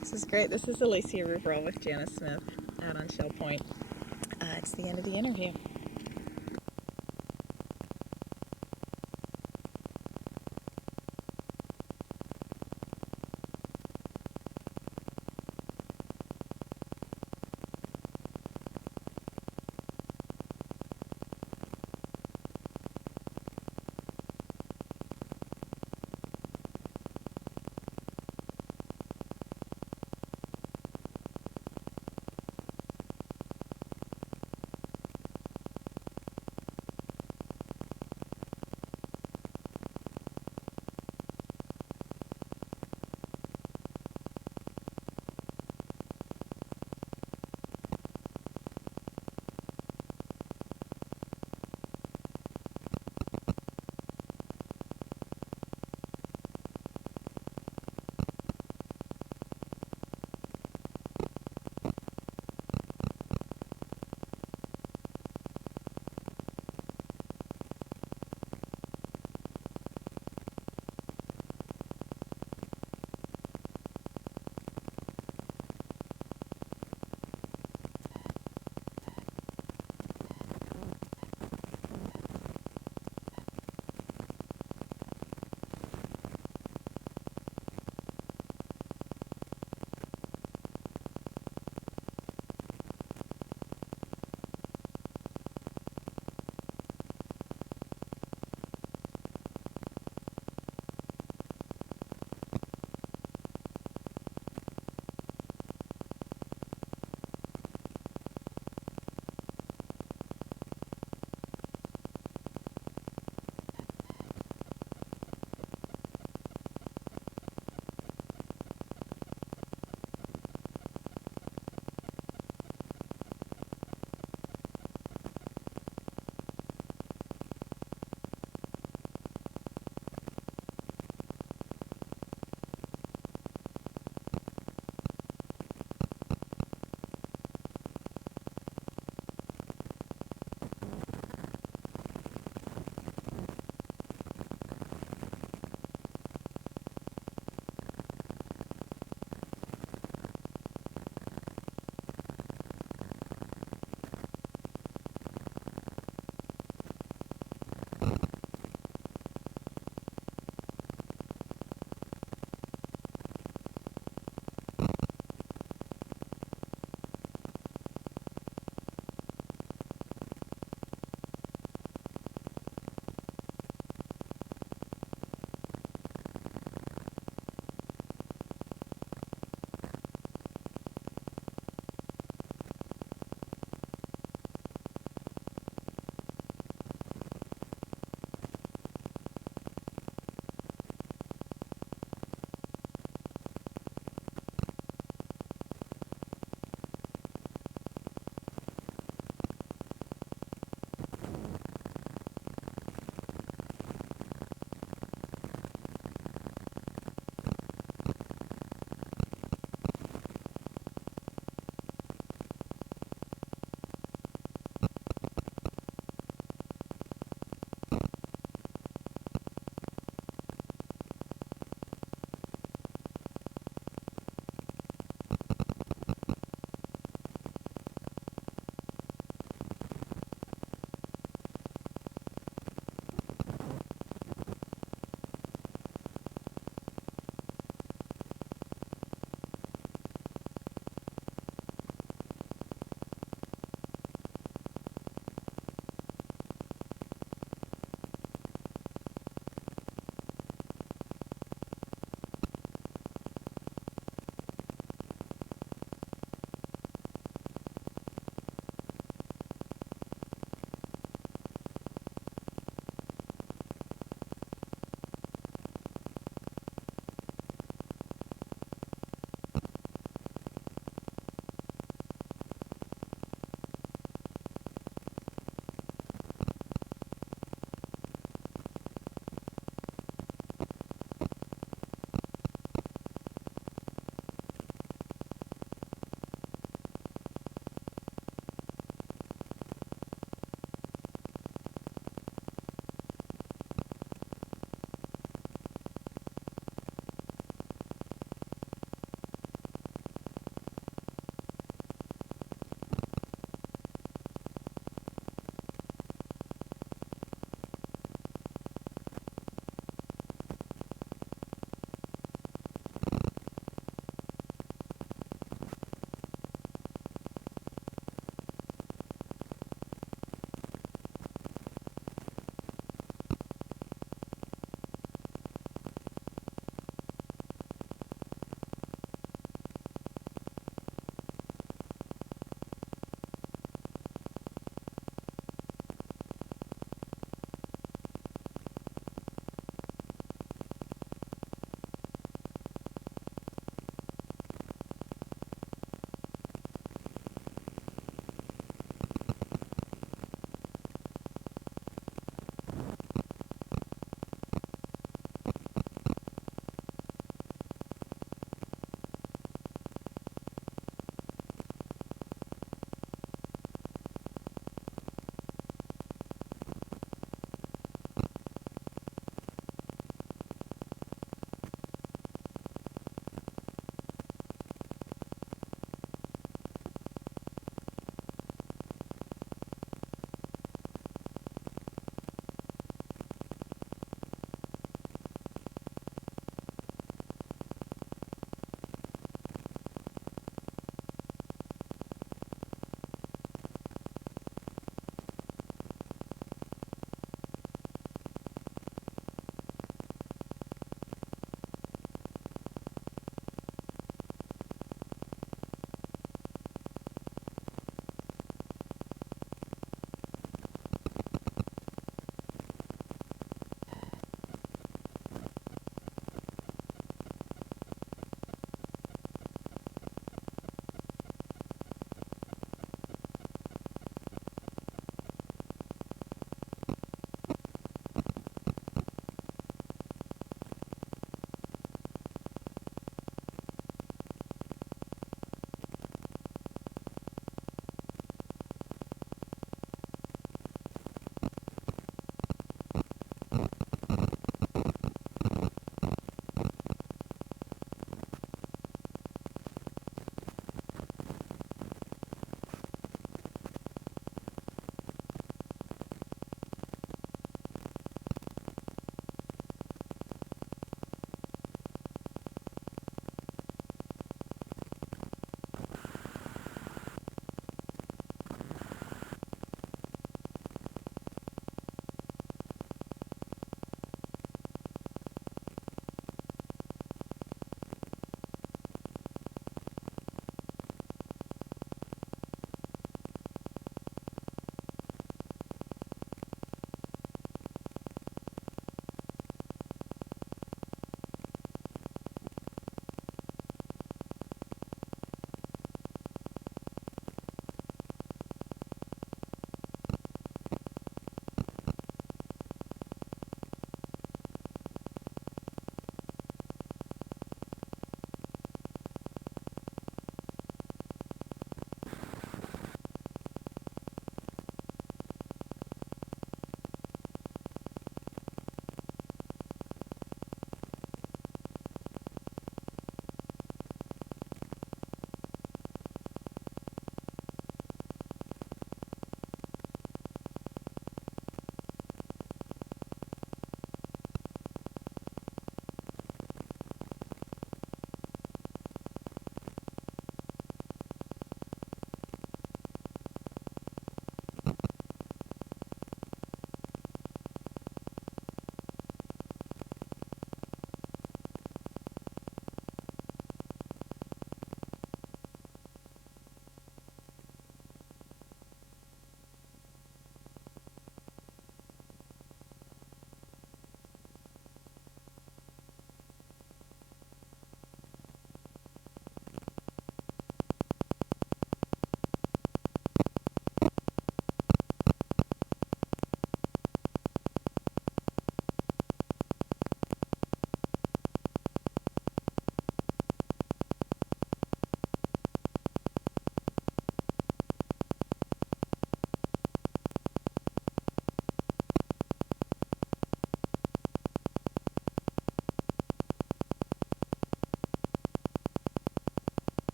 This is great. This is Alicia Rubrell with Janice Smith out on Shell Point. It's the end of the interview.